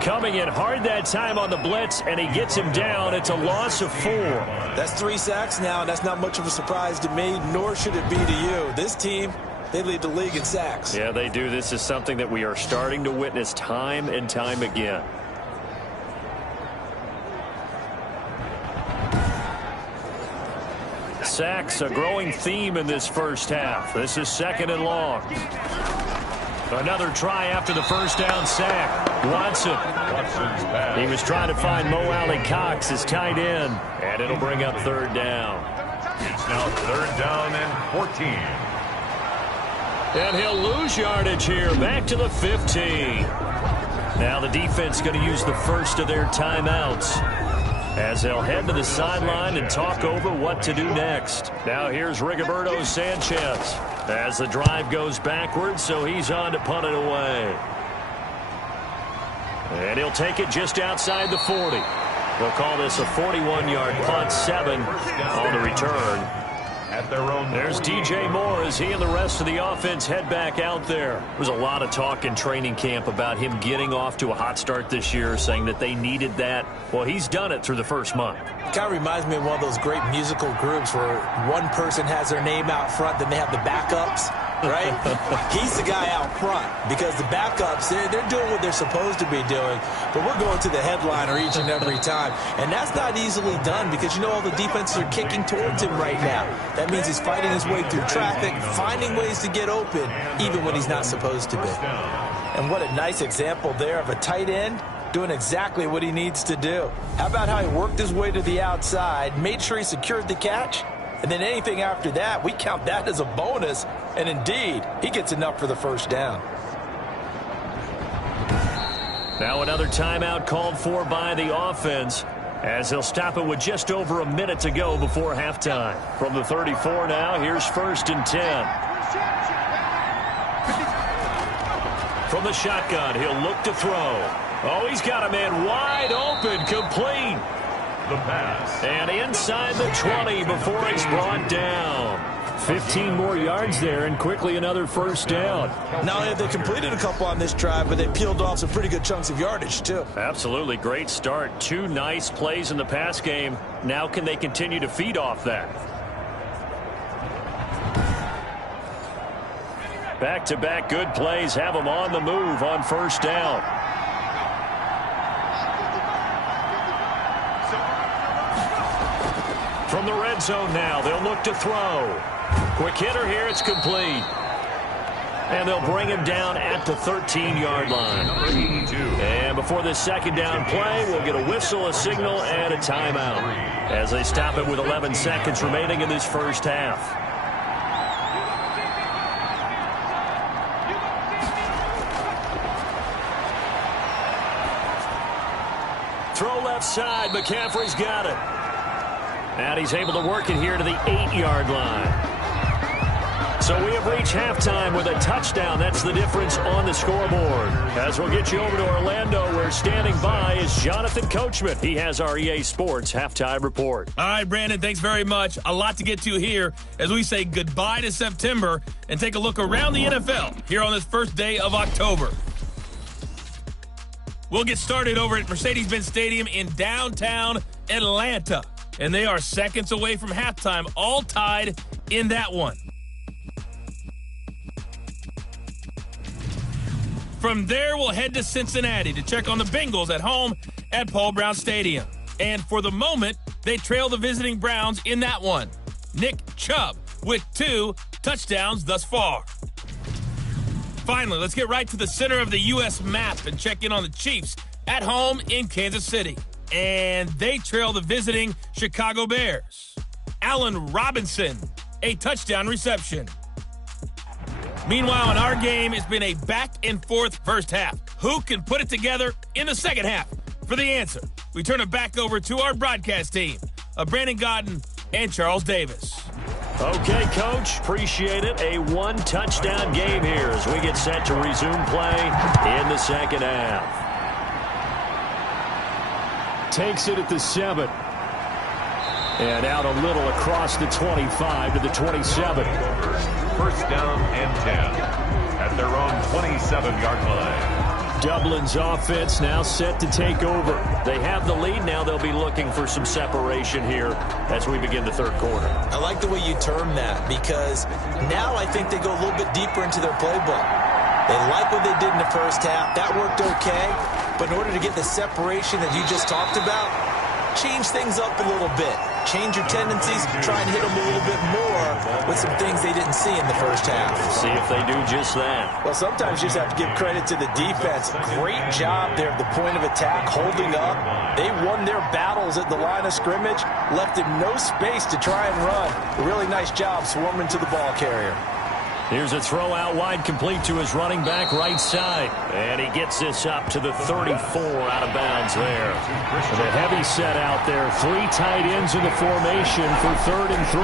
Coming in hard that time on the blitz, and he gets him down. It's a loss of 4. That's 3 sacks now, and that's not much of a surprise to me, nor should it be to you. This team, they lead the league in sacks. Yeah, they do. This is something that we are starting to witness time and time again. Sacks, a growing theme in this first half. This is 2nd and long. Another try after the first down sack. Watson. He was trying to find Mo Alley-Cox, his tight end, and it'll bring up 3rd down. It's now 3rd down and 14. And he'll lose yardage here, back to the 15. Now the defense going to use the first of their timeouts as they'll head to the sideline and talk over what to do next. Now here's Rigoberto Sanchez as the drive goes backwards, so he's on to punt it away. And he'll take it just outside the 40. They'll call this a 41-yard punt, 7 on the return. At their own. There's DJ Moore as he and the rest of the offense head back out there. There was a lot of talk in training camp about him getting off to a hot start this year, saying that they needed that. Well, he's done it through the first month. It kind of reminds me of one of those great musical groups where one person has their name out front, then they have the backups. right? He's the guy out front because the backups, they're doing what they're supposed to be doing, but we're going to the headliner each and every time. And that's not easily done because, you know, all the defenses are kicking towards him right now. That means he's fighting his way through traffic, finding ways to get open, even when he's not supposed to be. And what a nice example there of a tight end doing exactly what he needs to do. How about how he worked his way to the outside, made sure he secured the catch, and then anything after that, we count that as a bonus. And indeed, he gets enough for the first down. Now another timeout called for by the offense, as they'll stop it with just over a minute to go before halftime. From the 34 now, here's 1st and 10. From the shotgun, he'll look to throw. Oh, he's got a man wide open, complete. The pass. And inside the 20 before he's brought down. 15 more yards there and quickly another first down. Not only have they completed a couple on this drive, but they peeled off some pretty good chunks of yardage, too. Absolutely great start. 2 nice plays in the pass game. Now can they continue to feed off that? Back-to-back good plays have them on the move on first down. From the red zone now, they'll look to throw. Quick hitter here, it's complete. And they'll bring him down at the 13-yard line. And before this second down play, we'll get a whistle, a signal, and a timeout as they stop it with 11 seconds remaining in this first half. Throw left side, McCaffrey's got it. And he's able to work it here to the 8-yard line. So we have reached halftime with a touchdown. That's the difference on the scoreboard. As we'll get you over to Orlando, where standing by is Jonathan Coachman. He has our EA Sports halftime report. All right, Brandon, thanks very much. A lot to get to here as we say goodbye to September and take a look around the NFL here on this first day of October. We'll get started over at Mercedes-Benz Stadium in downtown Atlanta. And they are seconds away from halftime, all tied in that one. From there, we'll head to Cincinnati to check on the Bengals at home at Paul Brown Stadium. And for the moment, they trail the visiting Browns in that one. Nick Chubb with 2 touchdowns thus far. Finally, let's get right to the center of the U.S. map and check in on the Chiefs at home in Kansas City. And they trail the visiting Chicago Bears. Allen Robinson, a touchdown reception. Meanwhile, in our game, it's been a back-and-forth first half. Who can put it together in the second half? For the answer, we turn it back over to our broadcast team of Brandon Godden and Charles Davis. Okay, Coach, appreciate it. A 1-touchdown game here as we get set to resume play in the second half. Takes it at the 7. And out a little across the 25 to the 27. First down and 10 at their own 27-yard line. Dublin's offense now set to take over. They have the lead. Now they'll be looking for some separation here as we begin the third quarter. I like the way you term that because now I think they go a little bit deeper into their playbook. They like what they did in the first half. That worked okay. But in order to get the separation that you just talked about, change things up a little bit. Change your tendencies, try and hit them a little bit more with some things they didn't see in the first half. See if they do just that. Well, sometimes you just have to give credit to the defense. Great job there at the point of attack, holding up. They won their battles at the line of scrimmage, left him no space to try and run. A really nice job swarming to the ball carrier. Here's a throw out wide, complete to his running back right side. And he gets this up to the 34 out of bounds there. The heavy set out there. 3 tight ends in the formation for 3rd and 3.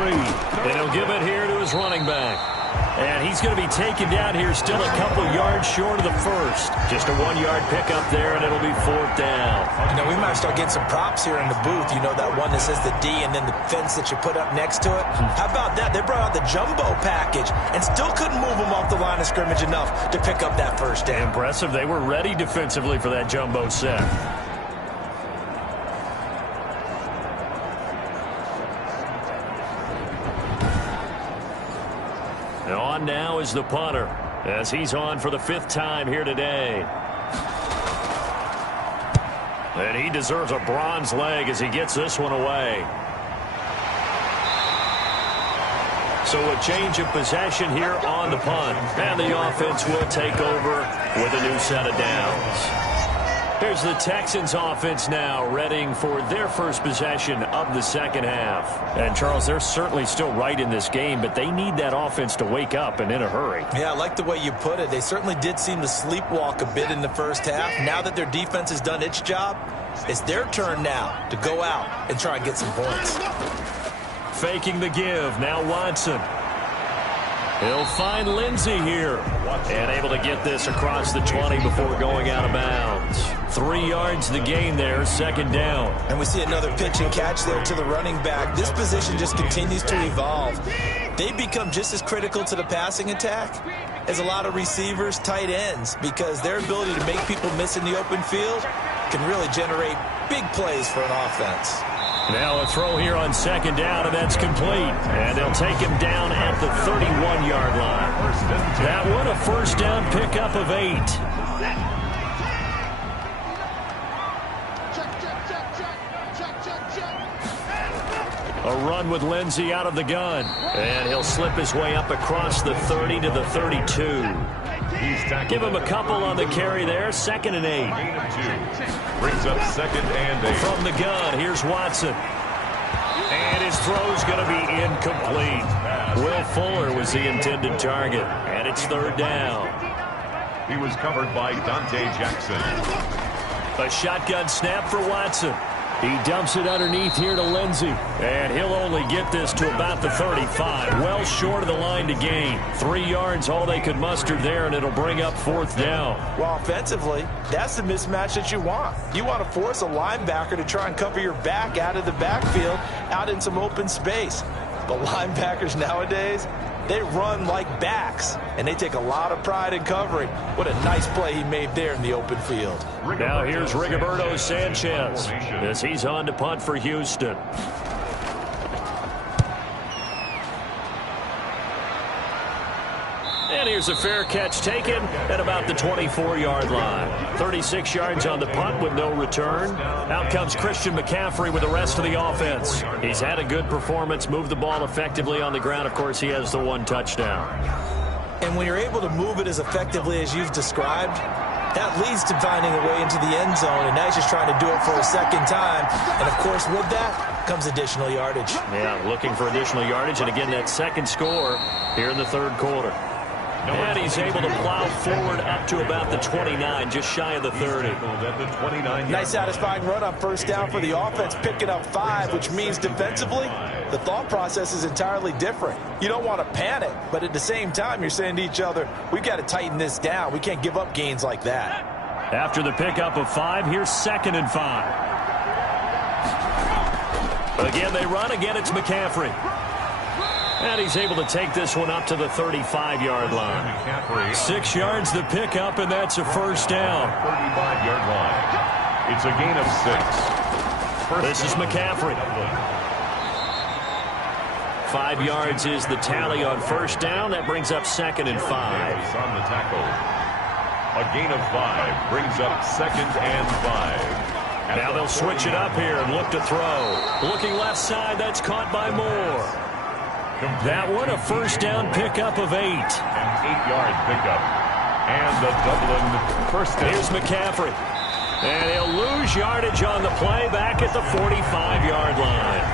And he'll give it here to his running back. And he's going to be taken down here still a couple yards short of the first. Just a 1-yard pickup there, and it'll be 4th down. You know, we might start getting some props here in the booth. You know, that one that says the D and then the fence that you put up next to it. How about that? They brought out the jumbo package and still couldn't move them off the line of scrimmage enough to pick up that first down. Impressive. They were ready defensively for that jumbo set. And on now is the punter, as he's on for the 5th time here today. And he deserves a bronze leg as he gets this one away. So a change of possession here on the punt. And the offense will take over with a new set of downs. Here's the Texans offense now, readying for their first possession of the second half. And, Charles, they're certainly still right in this game, but they need that offense to wake up and in a hurry. Yeah, I like the way you put it. They certainly did seem to sleepwalk a bit in the first half. Now that their defense has done its job, it's their turn now to go out and try and get some points. Faking the give. Now Watson. He'll find Lindsey here. And able to get this across the 20 before going out of bounds. 3 yards the gain there, second down. And we see another pitch and catch there to the running back. This position just continues to evolve. They become just as critical to the passing attack as a lot of receivers, tight ends, because their ability to make people miss in the open field can really generate big plays for an offense. Now a throw here on second down, and that's complete. And they'll take him down at the 31-yard line. That one, a first down pickup of 8. A run with Lindsey out of the gun. And he'll slip his way up across the 30 to the 32. Give him a couple on the carry there. 2nd and 8. Brings up 2nd and 8. From the gun, here's Watson. And his throw's going to be incomplete. Will Fuller was the intended target. And it's 3rd down. He was covered by Dante Jackson. A shotgun snap for Watson. He dumps it underneath here to Lindsey. And he'll only get this to about the 35. Well short of the line to gain. 3 yards, all they could muster there, and it'll bring up 4th down. Well, offensively, that's the mismatch that you want. You want to force a linebacker to try and cover your back out of the backfield, out in some open space. But linebackers nowadays, they run like backs, and they take a lot of pride in covering. What a nice play he made there in the open field. Now here's Rigoberto Sanchez as he's on to punt for Houston. And here's a fair catch taken at about the 24-yard line. 36 yards on the punt with no return. Out comes Christian McCaffrey with the rest of the offense. He's had a good performance, moved the ball effectively on the ground. Of course, he has the 1 touchdown. And when you're able to move it as effectively as you've described, that leads to finding a way into the end zone, and now he's just trying to do it for a second time. And, of course, with that comes additional yardage. Yeah, looking for additional yardage, and again, that second score here in the 3rd quarter. And he's able to plow forward up to about the 29, just shy of the 30. Nice satisfying run on 1st down for the offense, picking up 5, which means defensively, the thought process is entirely different. You don't want to panic, but at the same time, you're saying to each other, we've got to tighten this down. We can't give up gains like that. After the pickup of 5, here's 2nd and 5. Again, they run. Again, it's McCaffrey. And he's able to take this one up to the 35-yard line. 6 yards the pickup, and that's a first down. 35-yard line. It's a gain of 6. This is McCaffrey. 5 yards is the tally on first down. That brings up 2nd and 5. On the tackle. A gain of 5 brings up 2nd and 5. Now they'll switch it up here and look to throw. Looking left side, that's caught by Moore. That one, a first down pickup of 8. An 8-yard pickup. And the Dublin first down. Here's McCaffrey. And he'll lose yardage on the play back at the 45-yard line.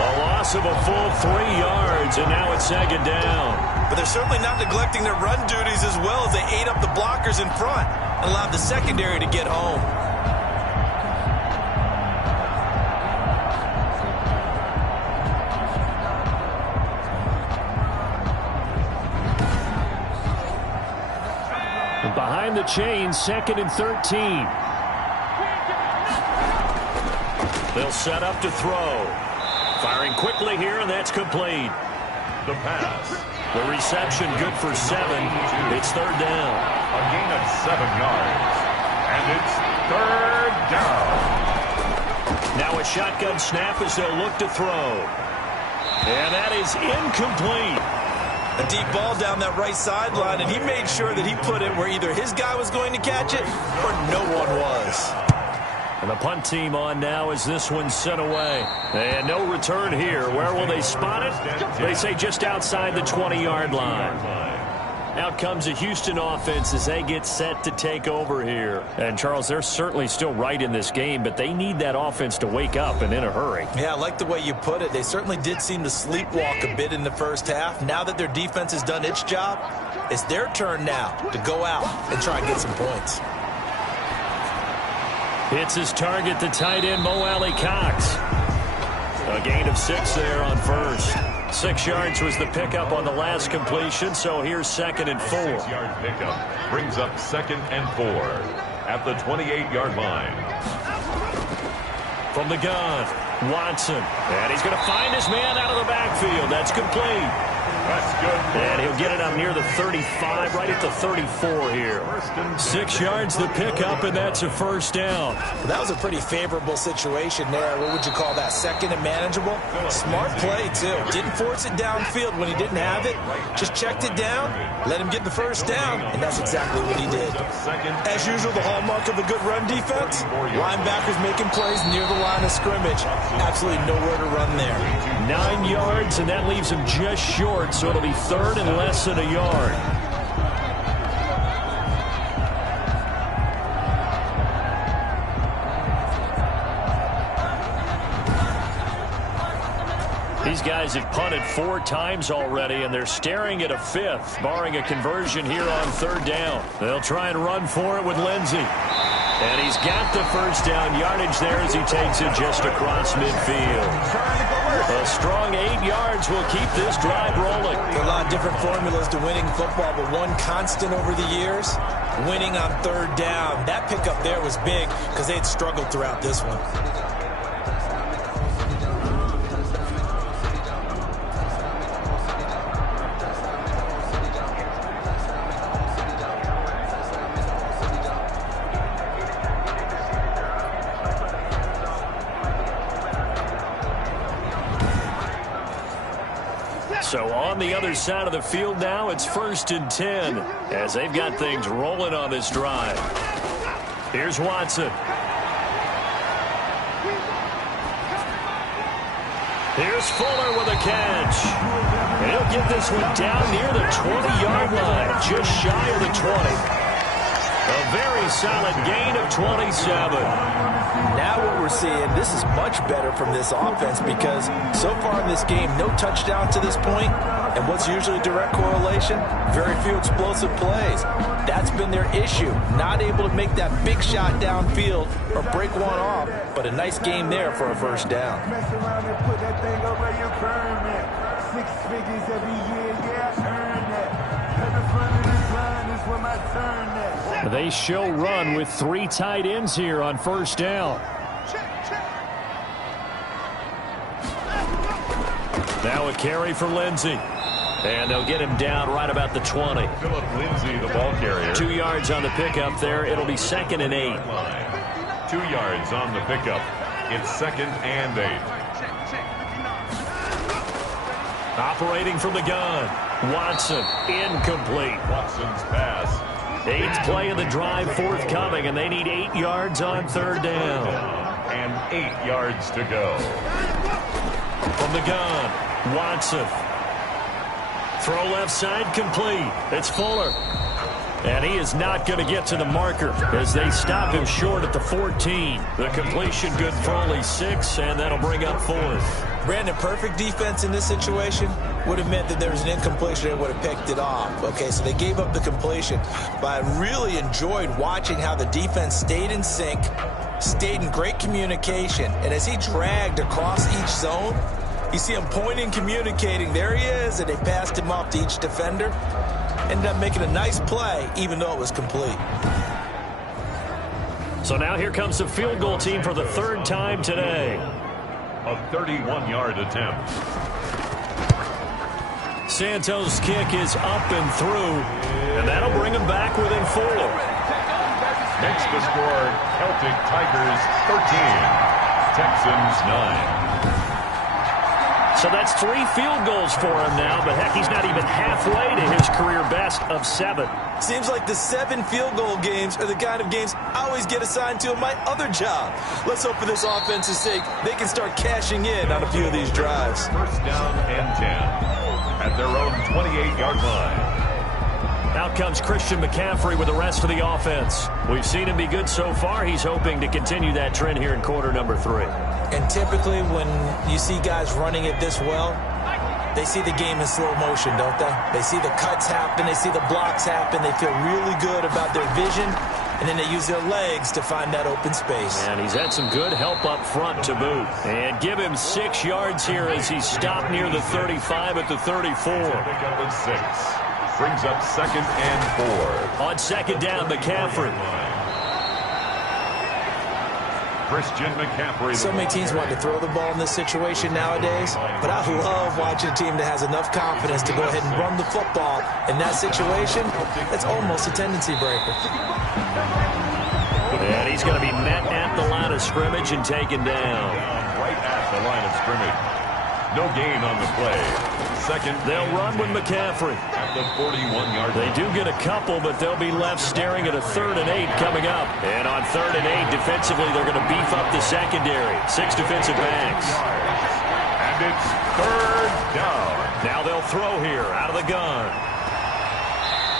A loss of a full 3 yards, and now it's 2nd down. But they're certainly not neglecting their run duties as well as they ate up the blockers in front and allowed the secondary to get home. Behind the chain, 2nd and 13. They'll set up to throw. Firing quickly here, and that's complete. The pass. The reception good for 7. It's 3rd down. A gain of 7 yards. And it's 3rd down. Now a shotgun snap as they'll look to throw. And that is incomplete. A deep ball down that right sideline, and he made sure that he put it where either his guy was going to catch it or no one was. And the punt team on now as this one's sent away. And no return here. Where will they spot it? They say just outside the 20-yard line. Out comes the Houston offense as they get set to take over here. And, Charles, they're certainly still right in this game, but they need that offense to wake up and in a hurry. Yeah, I like the way you put it. They certainly did seem to sleepwalk a bit in the first half. Now that their defense has done its job, it's their turn now to go out and try and get some points. Hits his target, the tight end, Mo Alley Cox. A gain of 6 there on first. 6 yards was the pickup on the last completion, so here's 2nd and 4. 6-yard pickup brings up 2nd and 4 at the 28-yard line. From the gun, Watson. And he's going to find his man out of the backfield. That's complete. That's good. And he'll get it up near the 35, right at the 34 here. 6 yards the pickup, and that's a first down. Well, that was a pretty favorable situation there. What would you call that? 2nd and manageable? Smart play, too. Didn't force it downfield when he didn't have it. Just checked it down, let him get the first down, and that's exactly what he did. As usual, the hallmark of a good run defense, linebackers making plays near the line of scrimmage. Absolutely nowhere to run there. 9 yards, and that leaves him just short, so it'll be 3rd and less than a yard. These guys have punted 4 times already, and they're staring at a 5th, barring a conversion here on 3rd down. They'll try and run for it with Lindsey. And he's got the first down yardage there as he takes it just across midfield. A strong 8 yards will keep this drive rolling. There are a lot of different formulas to winning football, but one constant over the years, winning on 3rd down. That pickup there was big because they had struggled throughout this one. So on the other side of the field now, it's 1st and 10 as they've got things rolling on this drive. Here's Watson. Here's Fuller with a catch. And he'll get this one down near the 20-yard line, just shy of the 20. A very solid gain of 27. Now what we're seeing, this is much better from this offense because so far in this game, no touchdown to this point, and what's usually direct correlation? Very few explosive plays. That's been their issue, not able to make that big shot downfield or break one off, but a nice game there for a first down. Mess around and put that thing over your permit. 6 figures every year, yeah, earn that. At the front of this line is where my turn at. They show run with 3 tight ends here on first down. Now a carry for Lindsey. And they'll get him down right about the 20. Philip Lindsay, the ball carrier. 2 yards on the pickup there. It'll be 2nd and 8. 2 yards on the pickup. It's 2nd and 8. Operating from the gun. Watson, incomplete. Watson's pass. 8th play of the drive forthcoming, and they need 8 yards on 3rd down. And 8 yards to go. From the gun, Watson. Throw left side complete. It's Fuller. And he is not going to get to the marker as they stop him short at the 14. The completion good for only 6, and that'll bring up 4th. Brandon, perfect defense in this situation would have meant that there was an incompletion and would have picked it off. Okay, so they gave up the completion. But I really enjoyed watching how the defense stayed in sync, stayed in great communication. And as he dragged across each zone, you see him pointing, communicating. There he is, and they passed him off to each defender. Ended up making a nice play, even though it was complete. So now here comes the field goal team for the 3rd time today. A 31-yard attempt. Santos' kick is up and through, and that'll bring him back within 4. Makes the score Celtic Tigers 13, Texans 9. So that's 3 field goals for him now, but heck, he's not even halfway to his career best of 7. Seems like the 7 field goal games are the kind of games I always get assigned to in my other job. Let's hope for this offense's sake they can start cashing in on a few of these drives. First down and 10 at their own 28-yard line. Out comes Christian McCaffrey with the rest of the offense. We've seen him be good so far. He's hoping to continue that trend here in quarter number 3. And typically when you see guys running it this well, they see the game in slow motion, don't they? They see the cuts happen. They see the blocks happen. They feel really good about their vision. And then they use their legs to find that open space. And he's had some good help up front to boot. And give him 6 yards here as he's stopped near the 35 at the 34. Pick up with 6. Brings up 2nd and 4. On 2nd down, McCaffrey. Christian McCaffrey. So many teams want to throw the ball in this situation nowadays, but I love watching a team that has enough confidence to go ahead and run the football. In that situation, it's almost a tendency breaker. And he's going to be met at the line of scrimmage and taken down. Right at the line of scrimmage. No gain on the play. Second. They'll run with McCaffrey. At the 41-yard line. They do get a couple, but they'll be left staring at a 3rd and 8 coming up. And on 3rd and 8, defensively, they're going to beef up the secondary. 6 defensive backs. And it's 3rd down. Now they'll throw here out of the gun.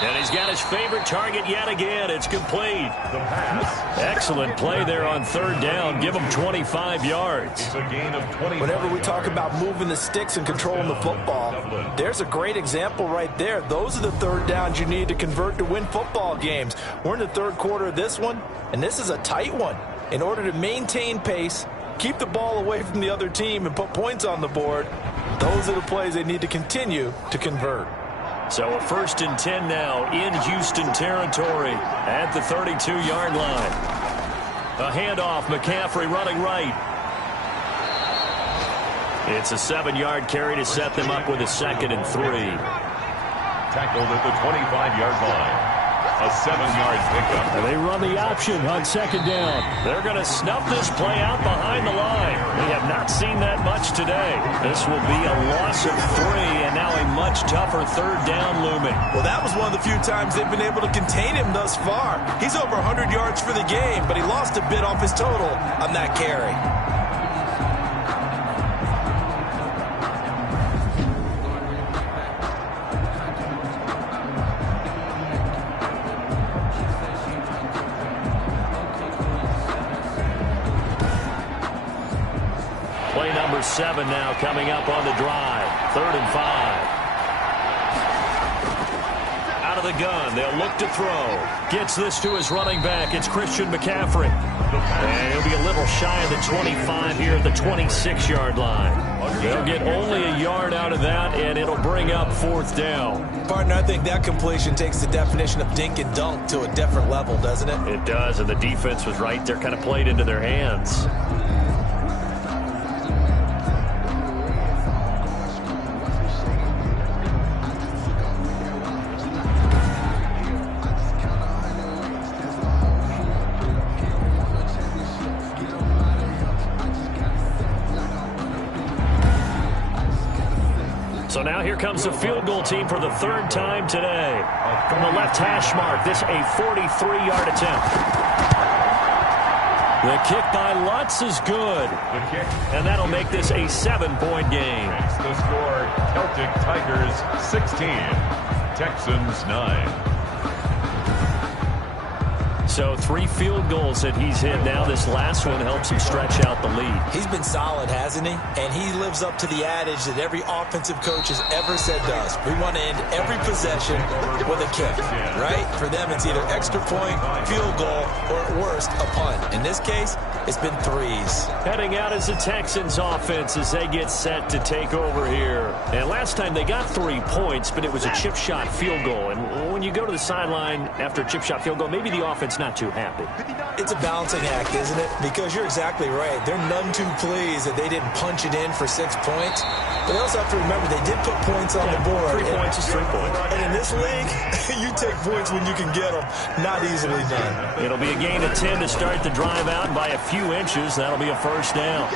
And he's got his favorite target yet again. It's complete. The pass. Excellent play there on 3rd down. Give him 25 yards. It's a gain of 20. Whenever we talk about moving the sticks and controlling the football, there's a great example right there. Those are the 3rd downs you need to convert to win football games. We're in the 3rd quarter of this one, and this is a tight one. In order to maintain pace, keep the ball away from the other team, and put points on the board, those are the plays they need to continue to convert. So a 1st and 10 now in Houston territory at the 32-yard line. A handoff, McCaffrey running right. It's a 7-yard carry to set them up with a 2nd and 3. Tackled at the 25-yard line. A 7-yard pickup. And they run the option on 2nd down. They're going to snuff this play out behind the line. We have not seen that much today. This will be a loss of 3, and now a much tougher 3rd down looming. Well, that was one of the few times they've been able to contain him thus far. He's over 100 yards for the game, but he lost a bit off his total on that carry. Play number 7 now coming up on the drive. 3rd and 5. Out of the gun. They'll look to throw. Gets this to his running back. It's Christian McCaffrey. And he'll be a little shy of the 25 here at the 26-yard line. They'll get only a yard out of that, and it'll bring up 4th down. Partner, I think that completion takes the definition of dink and dunk to a different level, doesn't it? It does, and the defense was right there, kind of played into their hands. So now here comes the field goal team for the 3rd time today. From the left hash mark, this a 43-yard attempt. The kick by Lutz is good. The kick. And that'll make this a 7-point game. Makes the score Celtic Tigers 16, Texans 9. So 3 field goals that he's hit now. This last one helps him stretch out the lead. He's been solid, hasn't he? And he lives up to the adage that every offensive coach has ever said to us. We want to end every possession with a kick, right? For them, it's either extra point, field goal, or at worst, a punt. In this case, it's been 3s. Heading out is the Texans offense as they get set to take over here. And last time they got 3 points, but it was a chip shot field goal. And when you go to the sideline after a chip shot field goal, maybe the offense not too happy. It's a balancing act, isn't it? Because you're exactly right. They're none too pleased that they didn't punch it in for 6 points. But they also have to remember they did put points on the board. 3 points is 3 points. And in this league, you take points when you can get them. Not easily done. It'll be a gain of 10 to start the drive out, and by a few inches, that'll be a 1st down.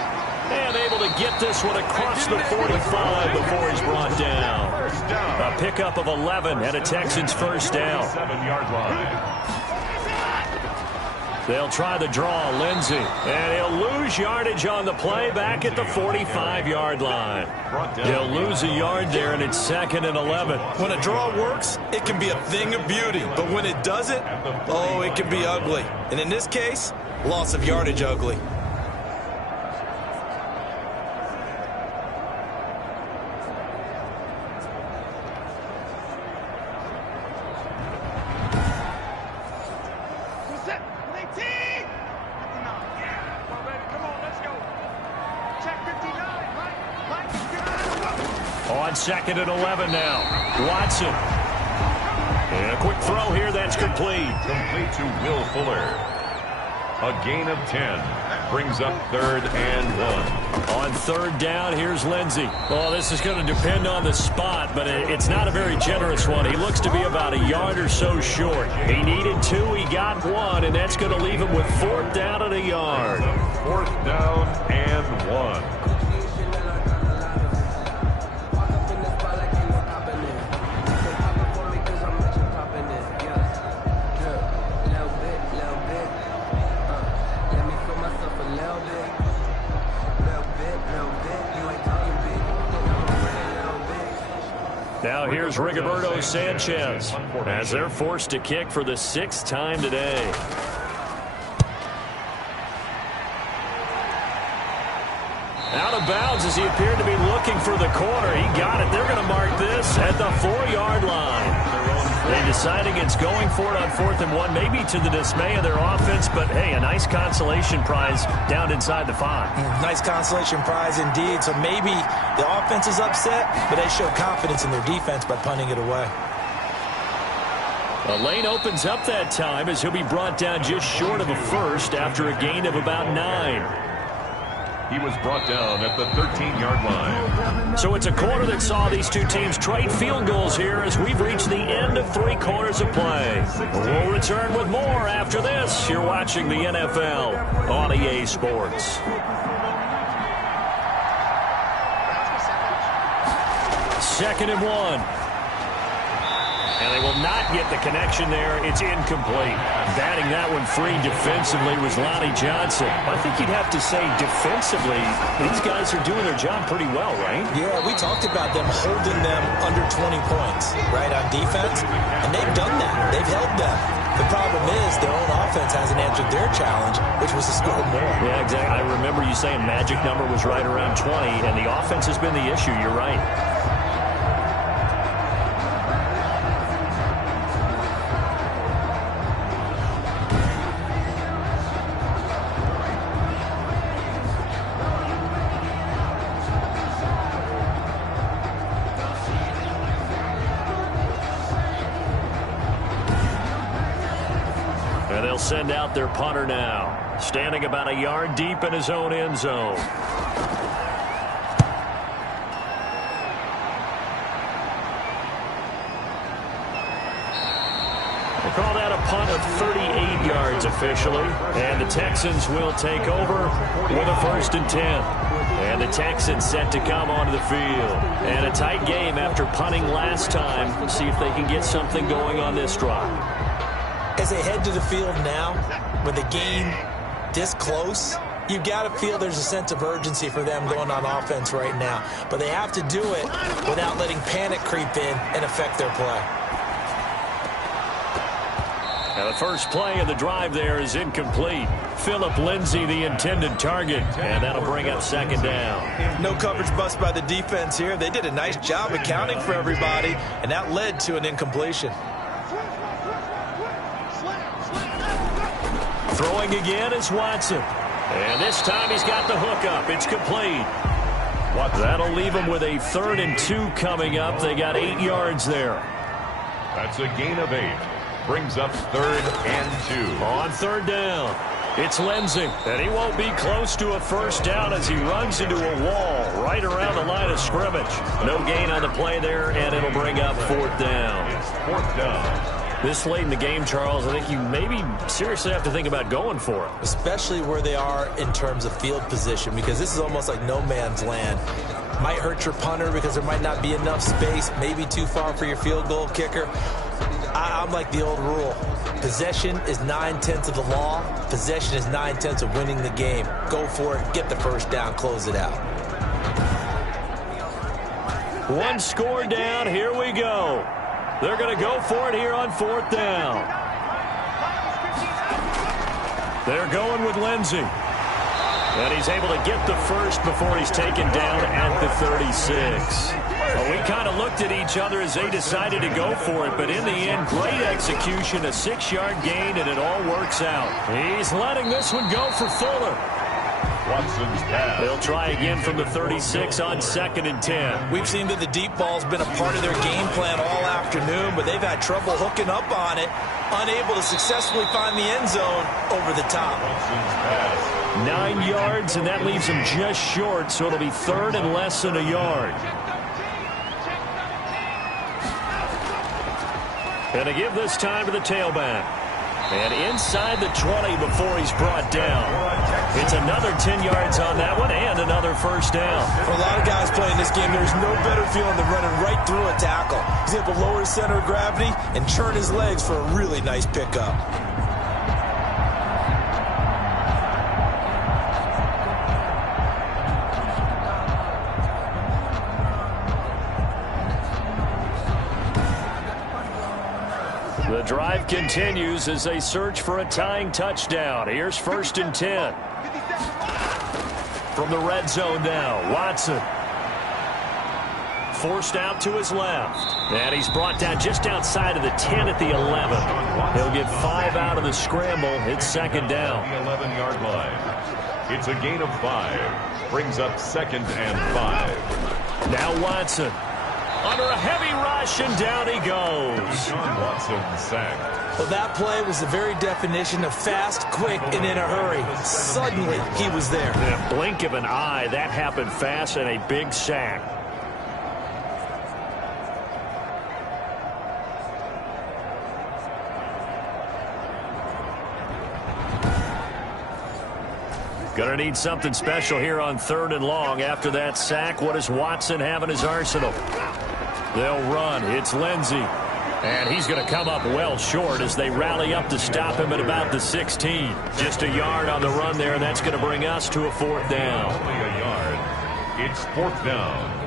And able to get this one across the 45 before he's brought down. A pickup of 11 and a Texans first down. 7-yard line. They'll try the draw, Lindsey. And he'll lose yardage on the play back at the 45-yard line. He'll lose a yard there, and it's 2nd and 11. When a draw works, it can be a thing of beauty. But when it doesn't, oh, it can be ugly. And in this case, loss of yardage ugly. On 2nd and 11 now. Watson. And a quick throw here that's complete. Complete to Will Fuller. A gain of 10. Brings up 3rd and 1. On 3rd down, here's Lindsey. Well, this is going to depend on the spot, but it's not a very generous one. He looks to be about a yard or so short. He needed 2, he got 1, and that's going to leave him with 4th down and a yard. 4th down and 1. Now here's Rigoberto Sanchez as they're forced to kick for the 6th time today. Out of bounds as he appeared to be looking for the corner. He got it. They're going to mark this at the 4-yard line. They decide against going for it on 4th and 1, maybe to the dismay of their offense, but hey, a nice consolation prize down inside the 5. Nice consolation prize indeed. So maybe the offense is upset, but they show confidence in their defense by punting it away. A lane opens up that time as he'll be brought down just short of a first after a gain of about 9. He was brought down at the 13-yard line. So it's a quarter that saw these two teams trade field goals here as we've reached the end of 3 quarters of play. We'll return with more after this. You're watching the NFL on EA Sports. Second and 1. And they will not get the connection there. It's incomplete. Batting that one free defensively was Lonnie Johnson. I think you'd have to say defensively, these guys are doing their job pretty well, right? Yeah, we talked about them holding them under 20 points, right, on defense. And they've done that. They've held them. The problem is their own offense hasn't answered their challenge, which was to score more. Yeah, exactly. I remember you saying magic number was right around 20, and the offense has been the issue. You're right. They'll send out their punter now, standing about a yard deep in his own end zone. They call that a punt of 38 yards officially, and the Texans will take over with a 1st and 10. And the Texans set to come onto the field. And a tight game after punting last time. See if they can get something going on this drive. As they head to the field now, with the game this close, you've got to feel there's a sense of urgency for them going on offense right now. But they have to do it without letting panic creep in and affect their play. Now the first play of the drive there is incomplete. Phillip Lindsay, the intended target, and that'll bring up 2nd down. No coverage bust by the defense here. They did a nice job accounting for everybody, and that led to an incompletion. Throwing again is Watson. And this time he's got the hook up. It's complete. That'll leave him with a 3rd and 2 coming up. They got 8 yards there. That's a gain of 8. Brings up 3rd and 2. On 3rd down, it's Lindsey. And he won't be close to a first down as he runs into a wall right around the line of scrimmage. No gain on the play there, and it'll bring up 4th down. It's 4th down. This late in the game, Charles, I think you maybe seriously have to think about going for it. Especially where they are in terms of field position, because this is almost like no man's land. Might hurt your punter because there might not be enough space, maybe too far for your field goal kicker. I'm like the old rule. Possession is 9/10 of the law. Possession is 9/10 of winning the game. Go for it, get the first down, close it out. One score down, here we go. They're going to go for it here on 4th down. They're going with Lindsey. And he's able to get the first before he's taken down at the 36. Well, we kind of looked at each other as they decided to go for it, but in the end, great execution, a 6-yard gain, and it all works out. He's letting this one go for Fuller. Watson's pass. They'll try again from the 36 on 2nd and 10. We've seen that the deep ball's been a part of their game plan all afternoon, but they've had trouble hooking up on it, unable to successfully find the end zone over the top. Watson's pass. 9 yards, and that leaves them just short, so it'll be 3rd and less than a yard. And to give this time to the tailback. And inside the 20 before he's brought down. It's another 10 yards on that one and another first down. For a lot of guys playing this game, there's no better feeling than running right through a tackle. He's able to lower his center of gravity and turn his legs for a really nice pickup. The drive continues as they search for a tying touchdown. Here's 1st and 10. From the red zone now, Watson. Forced out to his left. And he's brought down just outside of the 10 at the 11. He'll get 5 out of the scramble. It's 2nd down. The 11-yard line. It's a gain of 5. Brings up 2nd and 5. Now Watson. Under a heavy rush, and down he goes. John Watson sacked. Well, that play was the very definition of fast, quick, and in a hurry. Suddenly, he was there. In a blink of an eye, that happened fast, and a big sack. Gonna need something special here on 3rd and long. After that sack, what does Watson have in his arsenal? They'll run. It's Lindsey. And he's going to come up well short as they rally up to stop him at about the 16. Just a yard on the run there, and that's going to bring us to a 4th down. Only a yard. It's 4th down.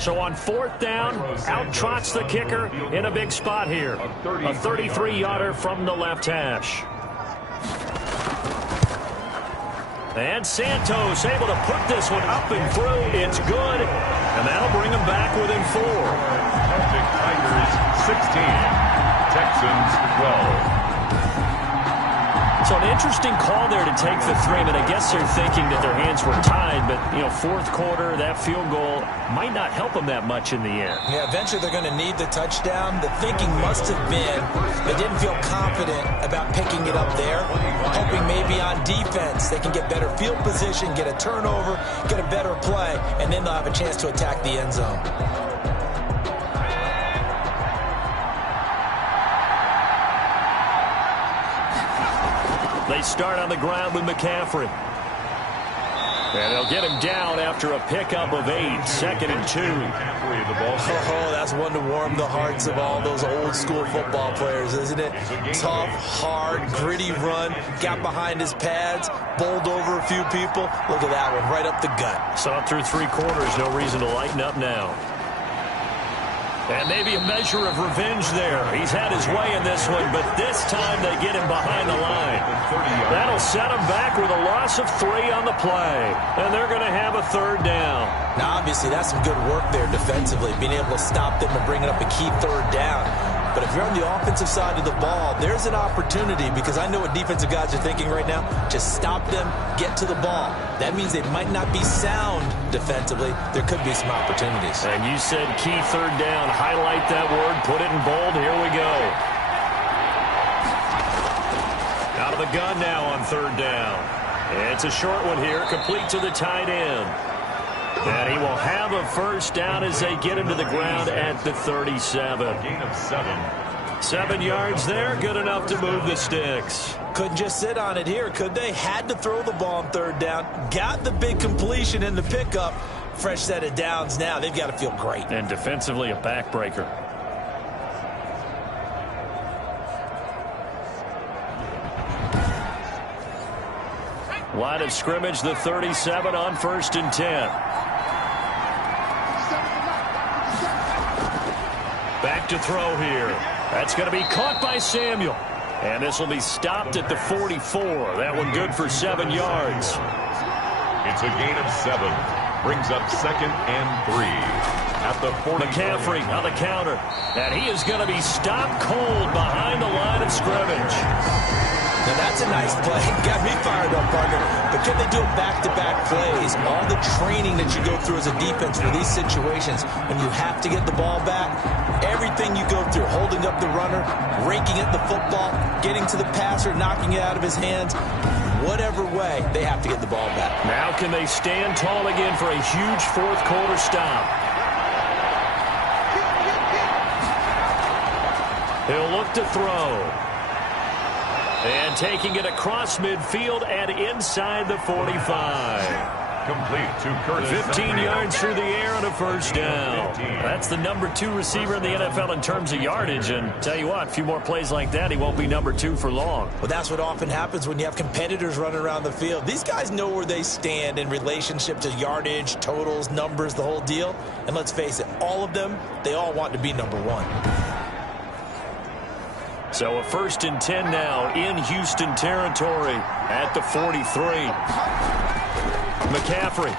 So on 4th down, out trots the kicker in a big spot here. A 33-yarder from the left hash. And Santos able to put this one up and through. It's good, and that'll bring him back within 4. Tigers 16, Texans 12. So an interesting call there to take the 3. But I guess they're thinking that their hands were tied. But, 4th quarter, that field goal might not help them that much in the end. Yeah, eventually they're going to need the touchdown. The thinking must have been they didn't feel confident about picking it up there, hoping maybe on defense they can get better field position, get a turnover, get a better play, and then they'll have a chance to attack the end zone. They start on the ground with McCaffrey. And they'll get him down after a pickup of 8. 2nd and 2. Oh, that's one to warm the hearts of all those old school football players, isn't it? Tough, hard, gritty run. Got behind his pads, bowled over a few people. Look at that one, right up the gut. Saw it through 3 quarters. No reason to lighten up now. And maybe a measure of revenge there. He's had his way in this one, but this time they get him behind the line. That'll set him back with a loss of 3 on the play. And they're going to have a 3rd down. Now, obviously, that's some good work there defensively, being able to stop them and bringing up a key 3rd down. But if you're on the offensive side of the ball, there's an opportunity, because I know what defensive guys are thinking right now. Just stop them, get to the ball. That means they might not be sound defensively. There could be some opportunities. And you said key 3rd down. Highlight that word, put it in bold. Here we go. Out of the gun now on 3rd down. It's a short one here, complete to the tight end. And he will have a first down as they get him to the ground at the 37. Gain of 7. 7 yards there, good enough to move the sticks. Couldn't just sit on it here, could they? Had to throw the ball on third down. Got the big completion in the pickup. Fresh set of downs now. They've got to feel great. And defensively, a backbreaker. Line of scrimmage, the 37 on 1st and 10. Back to throw here. That's going to be caught by Samuel. And this will be stopped at the 44. That one good for 7 yards. It's a gain of 7. Brings up 2nd and 3. At the 40. McCaffrey on the counter. And he is going to be stopped cold behind the line of scrimmage. Now that's a nice play. Got me fired up, partner. But can they do it back-to-back plays? All the training that you go through as a defense for these situations, when you have to get the ball back, everything you go through, holding up the runner, raking at the football, getting to the passer, knocking it out of his hands, whatever way, they have to get the ball back. Now can they stand tall again for a huge fourth-quarter stop? He'll look to throw. And taking it across midfield and inside the 45. Complete to Curtis. 15 yards through the air on a first down. That's the number 2 receiver in the NFL in terms of yardage. And tell you what, a few more plays like that, he won't be number 2 for long. Well, that's what often happens when you have competitors running around the field. These guys know where they stand in relationship to yardage, totals, numbers, the whole deal. And let's face it, all of them, they all want to be number 1. So a 1st and 10 now in Houston territory at the 43. McCaffrey.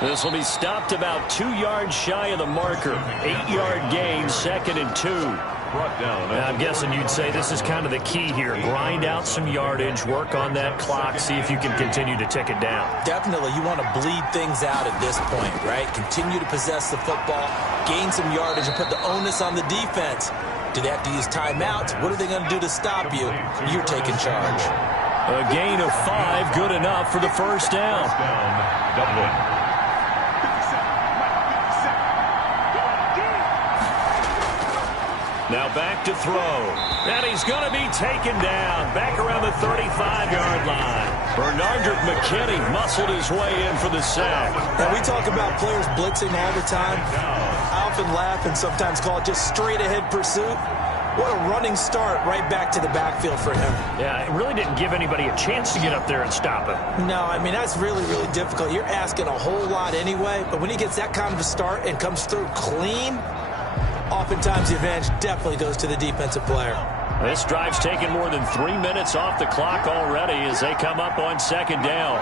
This will be stopped about 2 yards shy of the marker. 8-yard gain, 2nd and 2. Brought down. Now, I'm guessing you'd say this is kind of the key here. Grind out some yardage, work on that clock, see if you can continue to tick it down. Definitely, you want to bleed things out at this point, right? Continue to possess the football, gain some yardage, and put the onus on the defense. Do they have to use timeouts? What are they going to do to stop you? You're taking charge. A gain of 5, good enough for the first down. Dublin. Now back to throw. And he's going to be taken down. Back around the 35-yard line. Bernardrick McKinney muscled his way in for the sack. And we talk about players blitzing all the time. I often laugh and sometimes call it just straight-ahead pursuit. What a running start right back to the backfield for him. Yeah, it really didn't give anybody a chance to get up there and stop him. No, I mean, that's really, really difficult. You're asking a whole lot anyway, but when he gets that kind of a start and comes through clean, oftentimes the advantage definitely goes to the defensive player. This drive's taken more than 3 minutes off the clock already as they come up on 2nd down.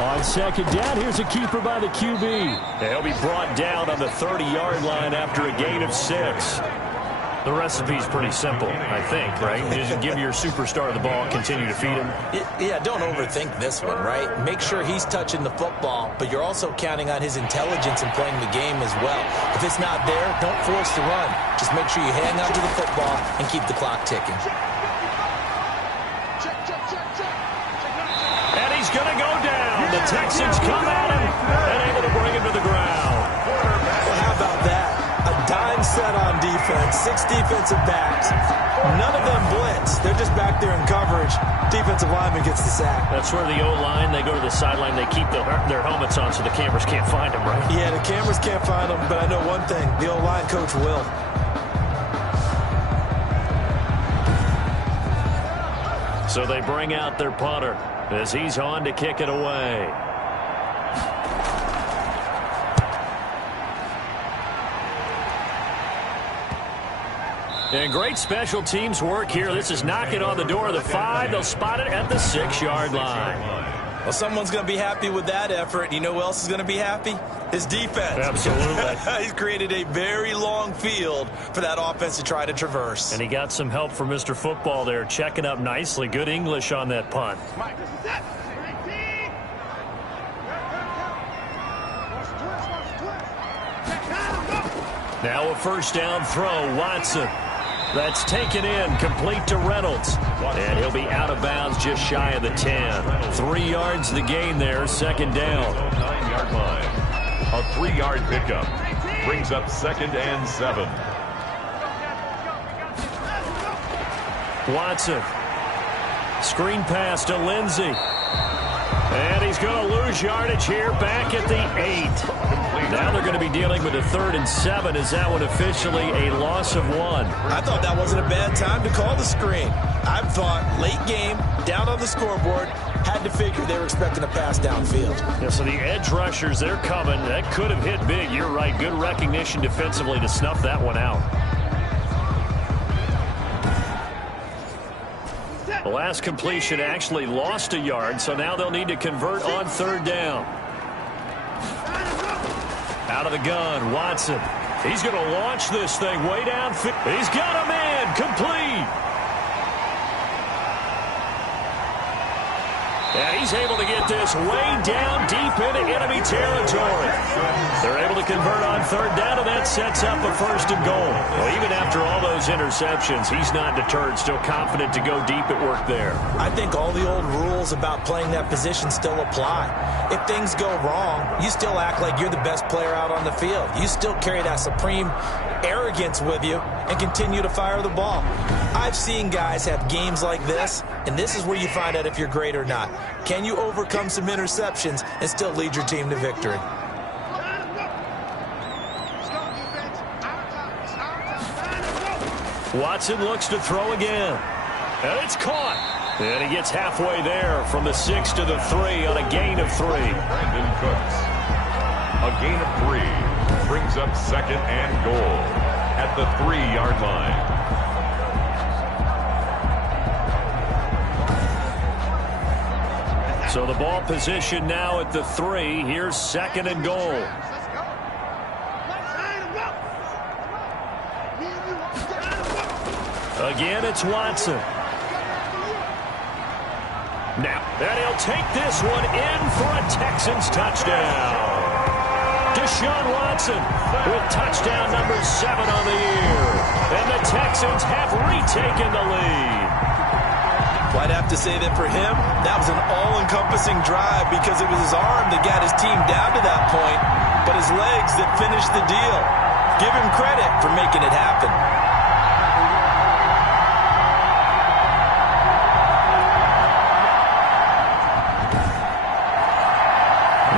On 2nd down, here's a keeper by the QB. They'll be brought down on the 30-yard line after a gain of 6. The recipe's pretty simple, I think, right? Just give your superstar the ball, continue to feed him. Yeah, don't overthink this one, right? Make sure he's touching the football, but you're also counting on his intelligence in playing the game as well. If it's not there, don't force the run. Just make sure you hang on to the football and keep the clock ticking. And he's going to go down. The Texans come at him and able to bring him to the ground. Well, how about that? A dime set on defense, 6 defensive backs. None of them blitz. They're just back there in coverage. Defensive lineman gets the sack. That's where the O-line, they go to the sideline, they keep their helmets on so the cameras can't find them, right? Yeah, the cameras can't find them, but I know one thing. The O-line coach will. So they bring out their punter as he's on to kick it away. And great special teams work here. This is knocking on the door of the 5. They'll spot it at the 6-yard line. Well, someone's going to be happy with that effort. You know who else is going to be happy? His defense. Absolutely. He's created a very long field for that offense to try to traverse. And he got some help from Mr. Football there, checking up nicely. Good English on that punt. Now a first down throw, Watson. That's taken in, complete to Reynolds. And he'll be out of bounds just shy of the 10. 3 yards the gain there, second down. 9-yard line. A 3-yard pickup brings up 2nd and 7. Watson. Screen pass to Lindsey. And he's going to lose yardage here back at the 8. Now they're going to be dealing with a 3rd and 7. Is that one officially a loss of 1? I thought that wasn't a bad time to call the screen. I thought late game, down on the scoreboard, had to figure they were expecting a pass downfield. Yeah, so the edge rushers, they're coming. That could have hit big. You're right. Good recognition defensively to snuff that one out. The last completion actually lost a yard, so now they'll need to convert on 3rd down. Out of the gun, Watson. He's going to launch this thing way downfield. He's got a man, complete. And he's able to get this way down deep into enemy territory. They're able to convert on 3rd down, and that sets up a 1st and goal. Well, even after all those interceptions, he's not deterred, still confident to go deep at work there. I think all the old rules about playing that position still apply. If things go wrong, you still act like you're the best player out on the field. You still carry that supreme arrogance with you and continue to fire the ball. I've seen guys have games like this, and this is where you find out if you're great or not. Can you overcome some interceptions and still lead your team to victory? Watson looks to throw again. And it's caught. And he gets halfway there from the 6 to the 3 on a gain of 3. Brandon Cooks. A gain of 3 brings up 2nd and goal at the 3-yard line. So the ball position now at the 3. Here's 2nd and goal. Again, it's Watson. Now, and he'll take this one in for a Texans touchdown. Deshaun Watson with touchdown number 7 on the year. And the Texans have retaken the lead. Well, I'd have to say that for him, that was an all-encompassing drive because it was his arm that got his team down to that point, but his legs that finished the deal. Give him credit for making it happen.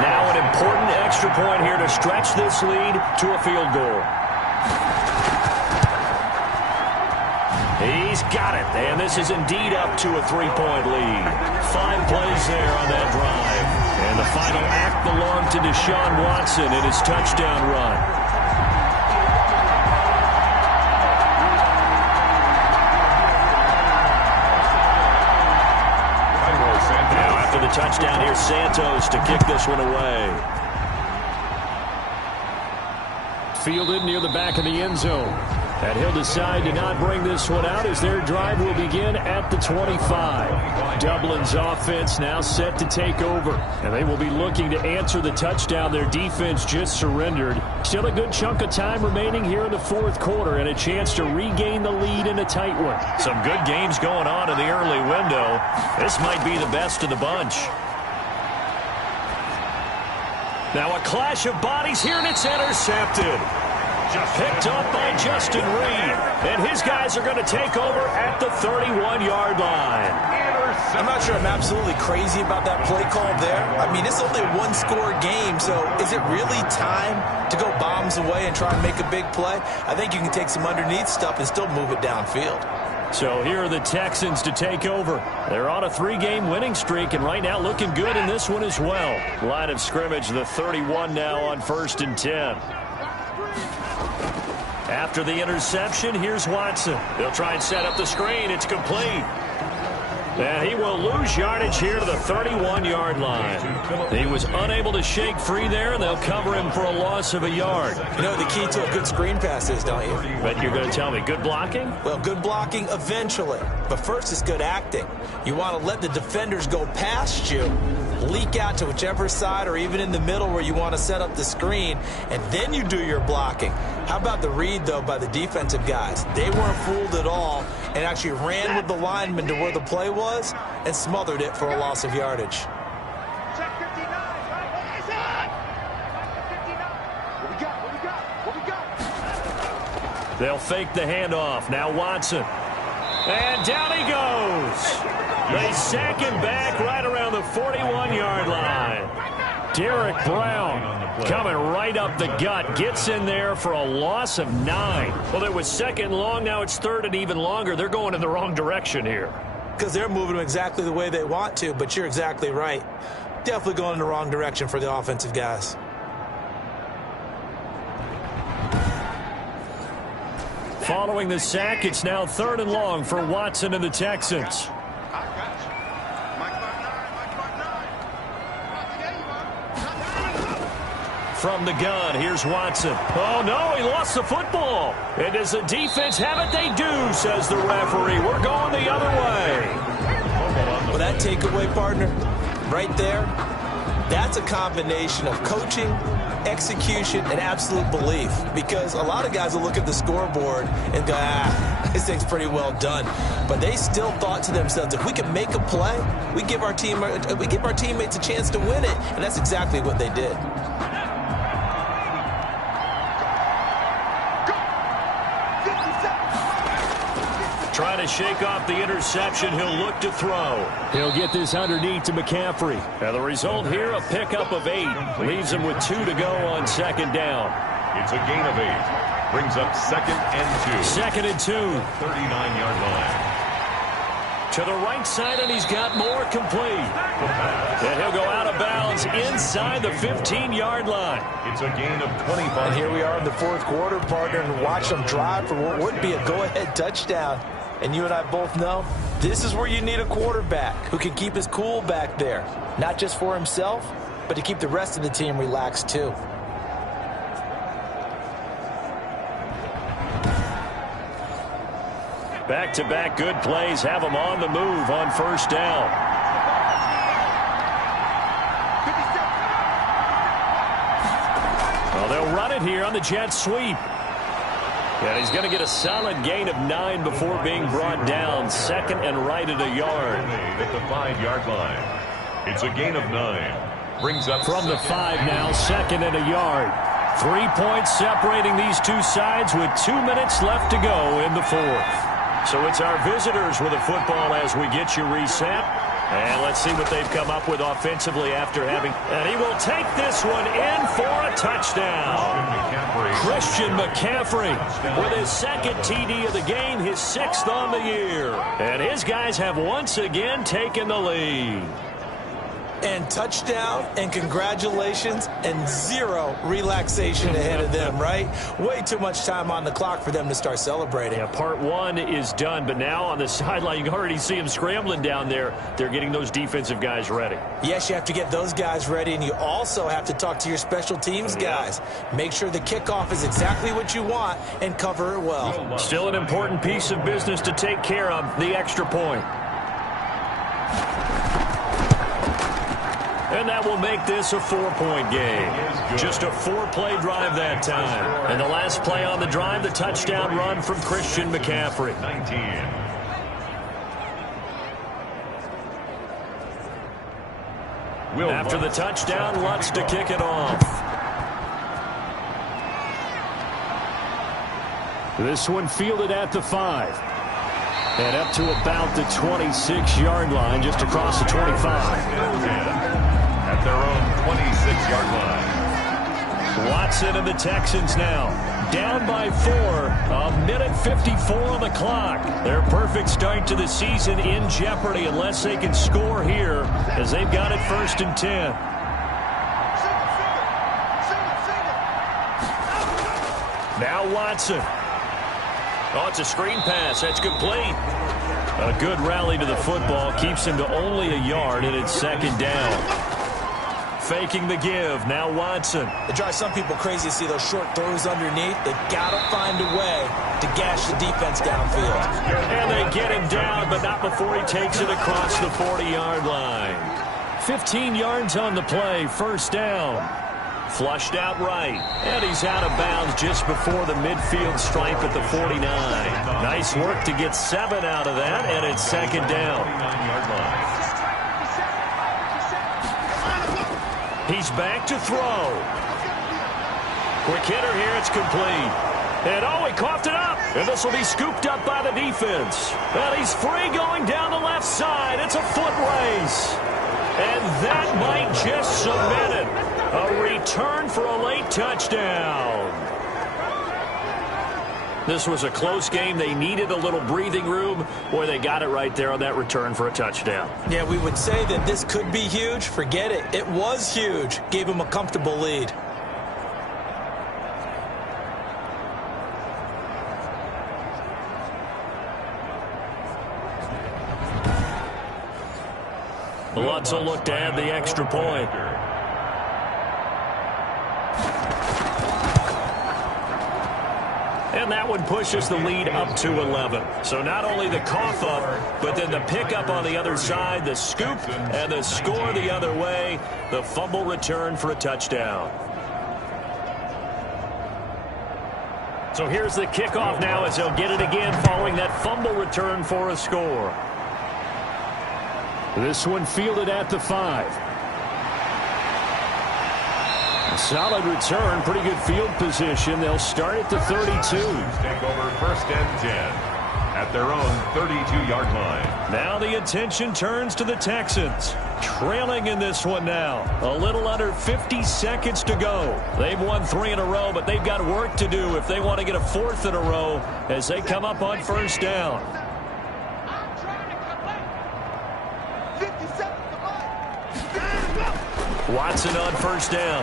Now an important extra point here to stretch this lead to a field goal. He's got it, and this is indeed up to a 3-point lead. 5 plays there on that drive. And the final act belonged to Deshaun Watson in his touchdown run. Now after the touchdown, here's Santos to kick this one away. Fielded near the back of the end zone. And he'll decide to not bring this one out as their drive will begin at the 25. Dublin's offense now set to take over. And they will be looking to answer the touchdown their defense just surrendered. Still a good chunk of time remaining here in the 4th quarter and a chance to regain the lead in a tight one. Some good games going on in the early window. This might be the best of the bunch. Now a clash of bodies here, and it's intercepted. Picked up by Justin Reed. And his guys are going to take over at the 31-yard line. I'm not sure I'm absolutely crazy about that play call there. I mean, it's only a 1-score game, so is it really time to go bombs away and try and make a big play? I think you can take some underneath stuff and still move it downfield. So here are the Texans to take over. They're on a 3-game winning streak, and right now looking good in this one as well. Line of scrimmage, the 31 now on 1st and 10. After the interception, here's Watson. They'll try and set up the screen. It's complete. And he will lose yardage here to the 31-yard line. He was unable to shake free there, and they'll cover him for a loss of a yard. You know the key to a good screen pass is, don't you? But you're going to tell me, good blocking? Well, good blocking eventually. But first it's good acting. You want to let the defenders go past you, leak out to whichever side or even in the middle where you want to set up the screen, and then you do your blocking. How about the read, though, by the defensive guys? They weren't fooled at all and actually ran with the lineman to where the play was and smothered it for a loss of yardage. Check 59. What is it? 59. What we got? They'll fake the handoff. Now Watson. And down he goes. They sack him back right around the 41-yard line. Derek Brown coming right up the gut. Gets in there for a loss of 9. Well, it was second long. Now it's third and even longer. They're going in the wrong direction here. Because they're moving exactly the way they want to, but you're exactly right. Definitely going in the wrong direction for the offensive guys. Following the sack, it's now third and long for Watson and the Texans. From the gun, here's Watson. Oh, no, he lost the football. And does the defense have it? They do, says the referee. We're going the other way. Well, that takeaway, partner, right there, that's a combination of coaching, execution, and absolute belief. Because a lot of guys will look at the scoreboard and go, this thing's pretty well done. But they still thought to themselves, if we can make a play, we give our teammates a chance to win it. And that's exactly what they did. Trying to shake off the interception. He'll look to throw. He'll get this underneath to McCaffrey. Now the result here, a pickup of 8. Leaves him with 2 to go on second down. It's a gain of 8. Brings up second and 2. Second and 2. 39-yard line. To the right side, and he's got more complete. And he'll go out of bounds inside the 15-yard line. It's a gain of 25. And here we are in the fourth quarter, partner, and watch them drive for what would be a go-ahead touchdown. And you and I both know this is where you need a quarterback who can keep his cool back there. Not just for himself, but to keep the rest of the team relaxed too. Back-to-back good plays have them on the move on first down. Well, they'll run it here on the jet sweep. And he's going to get a solid gain of 9 before being brought down. Second and right at a yard. At the 5-yard line. It's a gain of 9. Brings up from the 5 now, second and a yard. 3 points separating these two sides with 2 minutes left to go in the fourth. So it's our visitors with the football as we get you reset. And let's see what they've come up with offensively after having. And he will take this one in for a touchdown. Christian McCaffrey with his second TD of the game, his 6th on the year. And his guys have once again taken the lead. And touchdown, and congratulations, and 0 relaxation ahead of them, right? Way too much time on the clock for them to start celebrating. Yeah, part 1 is done, but now on the sideline, you can already see them scrambling down there. They're getting those defensive guys ready. Yes, you have to get those guys ready, and you also have to talk to your special teams guys. Make sure the kickoff is exactly what you want and cover it well. Still an important piece of business to take care of, the extra point. And that will make this a 4-point game. Just a 4-play drive that time. And the last play on the drive, the touchdown run from Christian McCaffrey. 19. After the touchdown, Lutz to kick it off. This one fielded at the 5. And up to about the 26-yard line, just across the 25. At their own 26-yard line. Watson and the Texans now down by 4. A minute 54 on the clock. Their perfect start to the season in jeopardy unless they can score here as they've got it 1st and 10. Now Watson. Oh, it's a screen pass. That's complete. A good rally to the football keeps him to only a yard, and it's 2nd down. Faking the give. Now Watson. It drives some people crazy to see those short throws underneath. They've got to find a way to gash the defense downfield. And they get him down, but not before he takes it across the 40-yard line. 15 yards on the play, first down. Flushed out right, and he's out of bounds just before the midfield stripe at the 49. Nice work to get 7 out of that, and it's second down. He's back to throw. Quick hitter here, it's complete. And oh, he coughed it up, and this will be scooped up by the defense. And he's free going down the left side. It's a foot race. And that might just cement it. A return for a late touchdown. This was a close game. They needed a little breathing room. Boy, they got it right there on that return for a touchdown. Yeah, we would say that this could be huge. Forget it. It was huge. Gave him a comfortable lead. Lutz will look to add the extra point. And that one pushes the lead up to 11. So not only the cough up, but then the pickup on the other side, the scoop, and the score the other way. The fumble return for a touchdown. So here's the kickoff now as they'll get it again following that fumble return for a score. This one fielded at the 5. A solid return, pretty good field position. They'll start at the 32. Take over first and 10 at their own 32-yard line. Now the attention turns to the Texans. Trailing in this one now. A little under 50 seconds to go. They've won 3 in a row, but they've got work to do if they want to get a 4th in a row as they come up on first down. Watson on first down.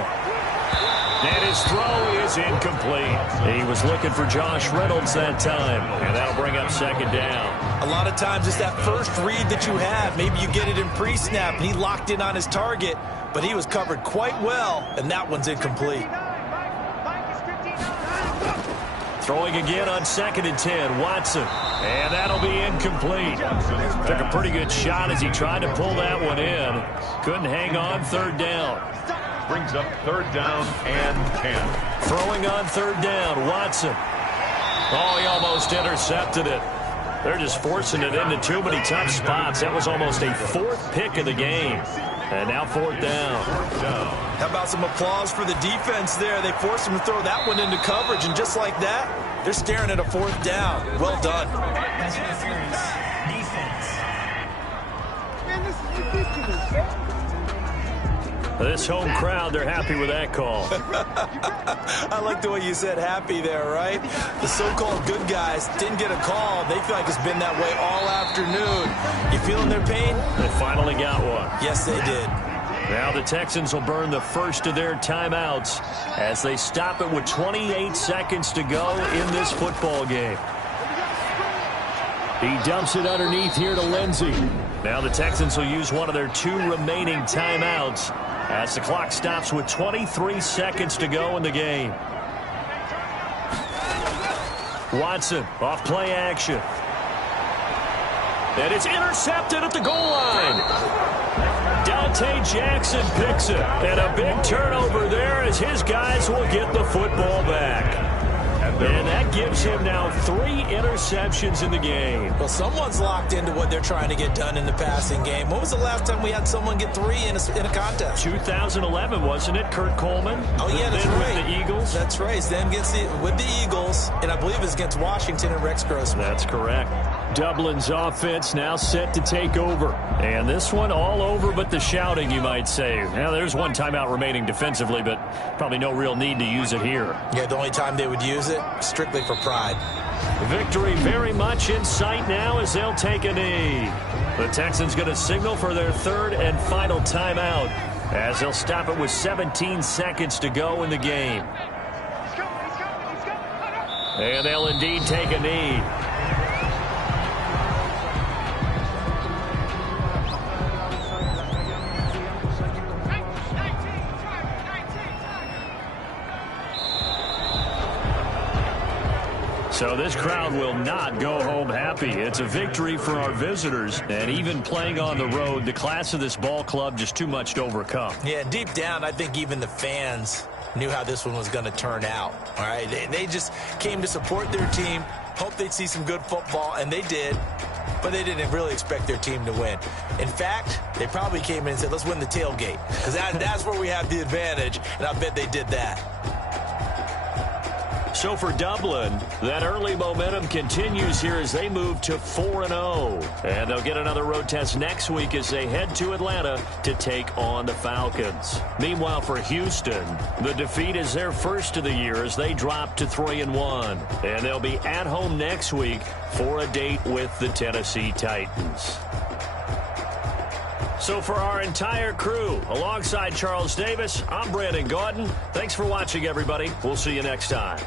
And his throw is incomplete. He was looking for Josh Reynolds that time, and that'll bring up second down. A lot of times it's that first read that you have. Maybe you get it in pre-snap, and he locked in on his target, but he was covered quite well, and that one's incomplete. Throwing again on 2nd and 10, Watson. And that'll be incomplete. Took a pretty good shot as he tried to pull that one in. Couldn't hang on, third down. Brings up third down and 10. Throwing on third down, Watson. Oh, he almost intercepted it. They're just forcing it into too many tough spots. That was almost a 4th pick of the game. And now 4th down. How about some applause for the defense there? They forced him to throw that one into coverage, and just like that, they're staring at a 4th down. Well done. Pass interference. Defense. Man, this is ridiculous, man. This home crowd, they're happy with that call. I like the way you said happy there, right? The so-called good guys didn't get a call. They feel like it's been that way all afternoon. You feeling their pain? They finally got one. Yes, they did. Now the Texans will burn the first of their timeouts as they stop it with 28 seconds to go in this football game. He dumps it underneath here to Lindsey. Now the Texans will use one of their 2 remaining timeouts as the clock stops with 23 seconds to go in the game. Watson off play action. And it's intercepted at the goal line. Dante Jackson picks it. And a big turnover there as his guys will get the football back. And that gives him now 3 interceptions in the game. Well, someone's locked into what they're trying to get done in the passing game. When was the last time we had someone get 3 in a contest? 2011, wasn't it? Kurt Coleman? Oh, yeah, that's then right. With the Eagles? That's right. Then with the Eagles, and I believe it's against Washington and Rex Grossman. That's correct. Dublin's offense now set to take over. And this one all over but the shouting, you might say. Now, there's one timeout remaining defensively, but probably no real need to use it here. Yeah, the only time they would use it, strictly for pride. Victory very much in sight now as they'll take a knee. The Texans going to signal for their 3rd and final timeout as they'll stop it with 17 seconds to go in the game. And they'll indeed take a knee. So this crowd will not go home happy. It's a victory for our visitors, and even playing on the road, the class of this ball club just too much to overcome. Yeah, deep down, I think even the fans knew how this one was going to turn out. All right, they just came to support their team, hoped they'd see some good football, and they did, but they didn't really expect their team to win. In fact, they probably came in and said, let's win the tailgate, because that's where we have the advantage, and I bet they did that. So for Dublin, that early momentum continues here as they move to 4-0. And they'll get another road test next week as they head to Atlanta to take on the Falcons. Meanwhile, for Houston, the defeat is their first of the year as they drop to 3-1. And they'll be at home next week for a date with the Tennessee Titans. So for our entire crew, alongside Charles Davis, I'm Brandon Gaudin. Thanks for watching, everybody. We'll see you next time.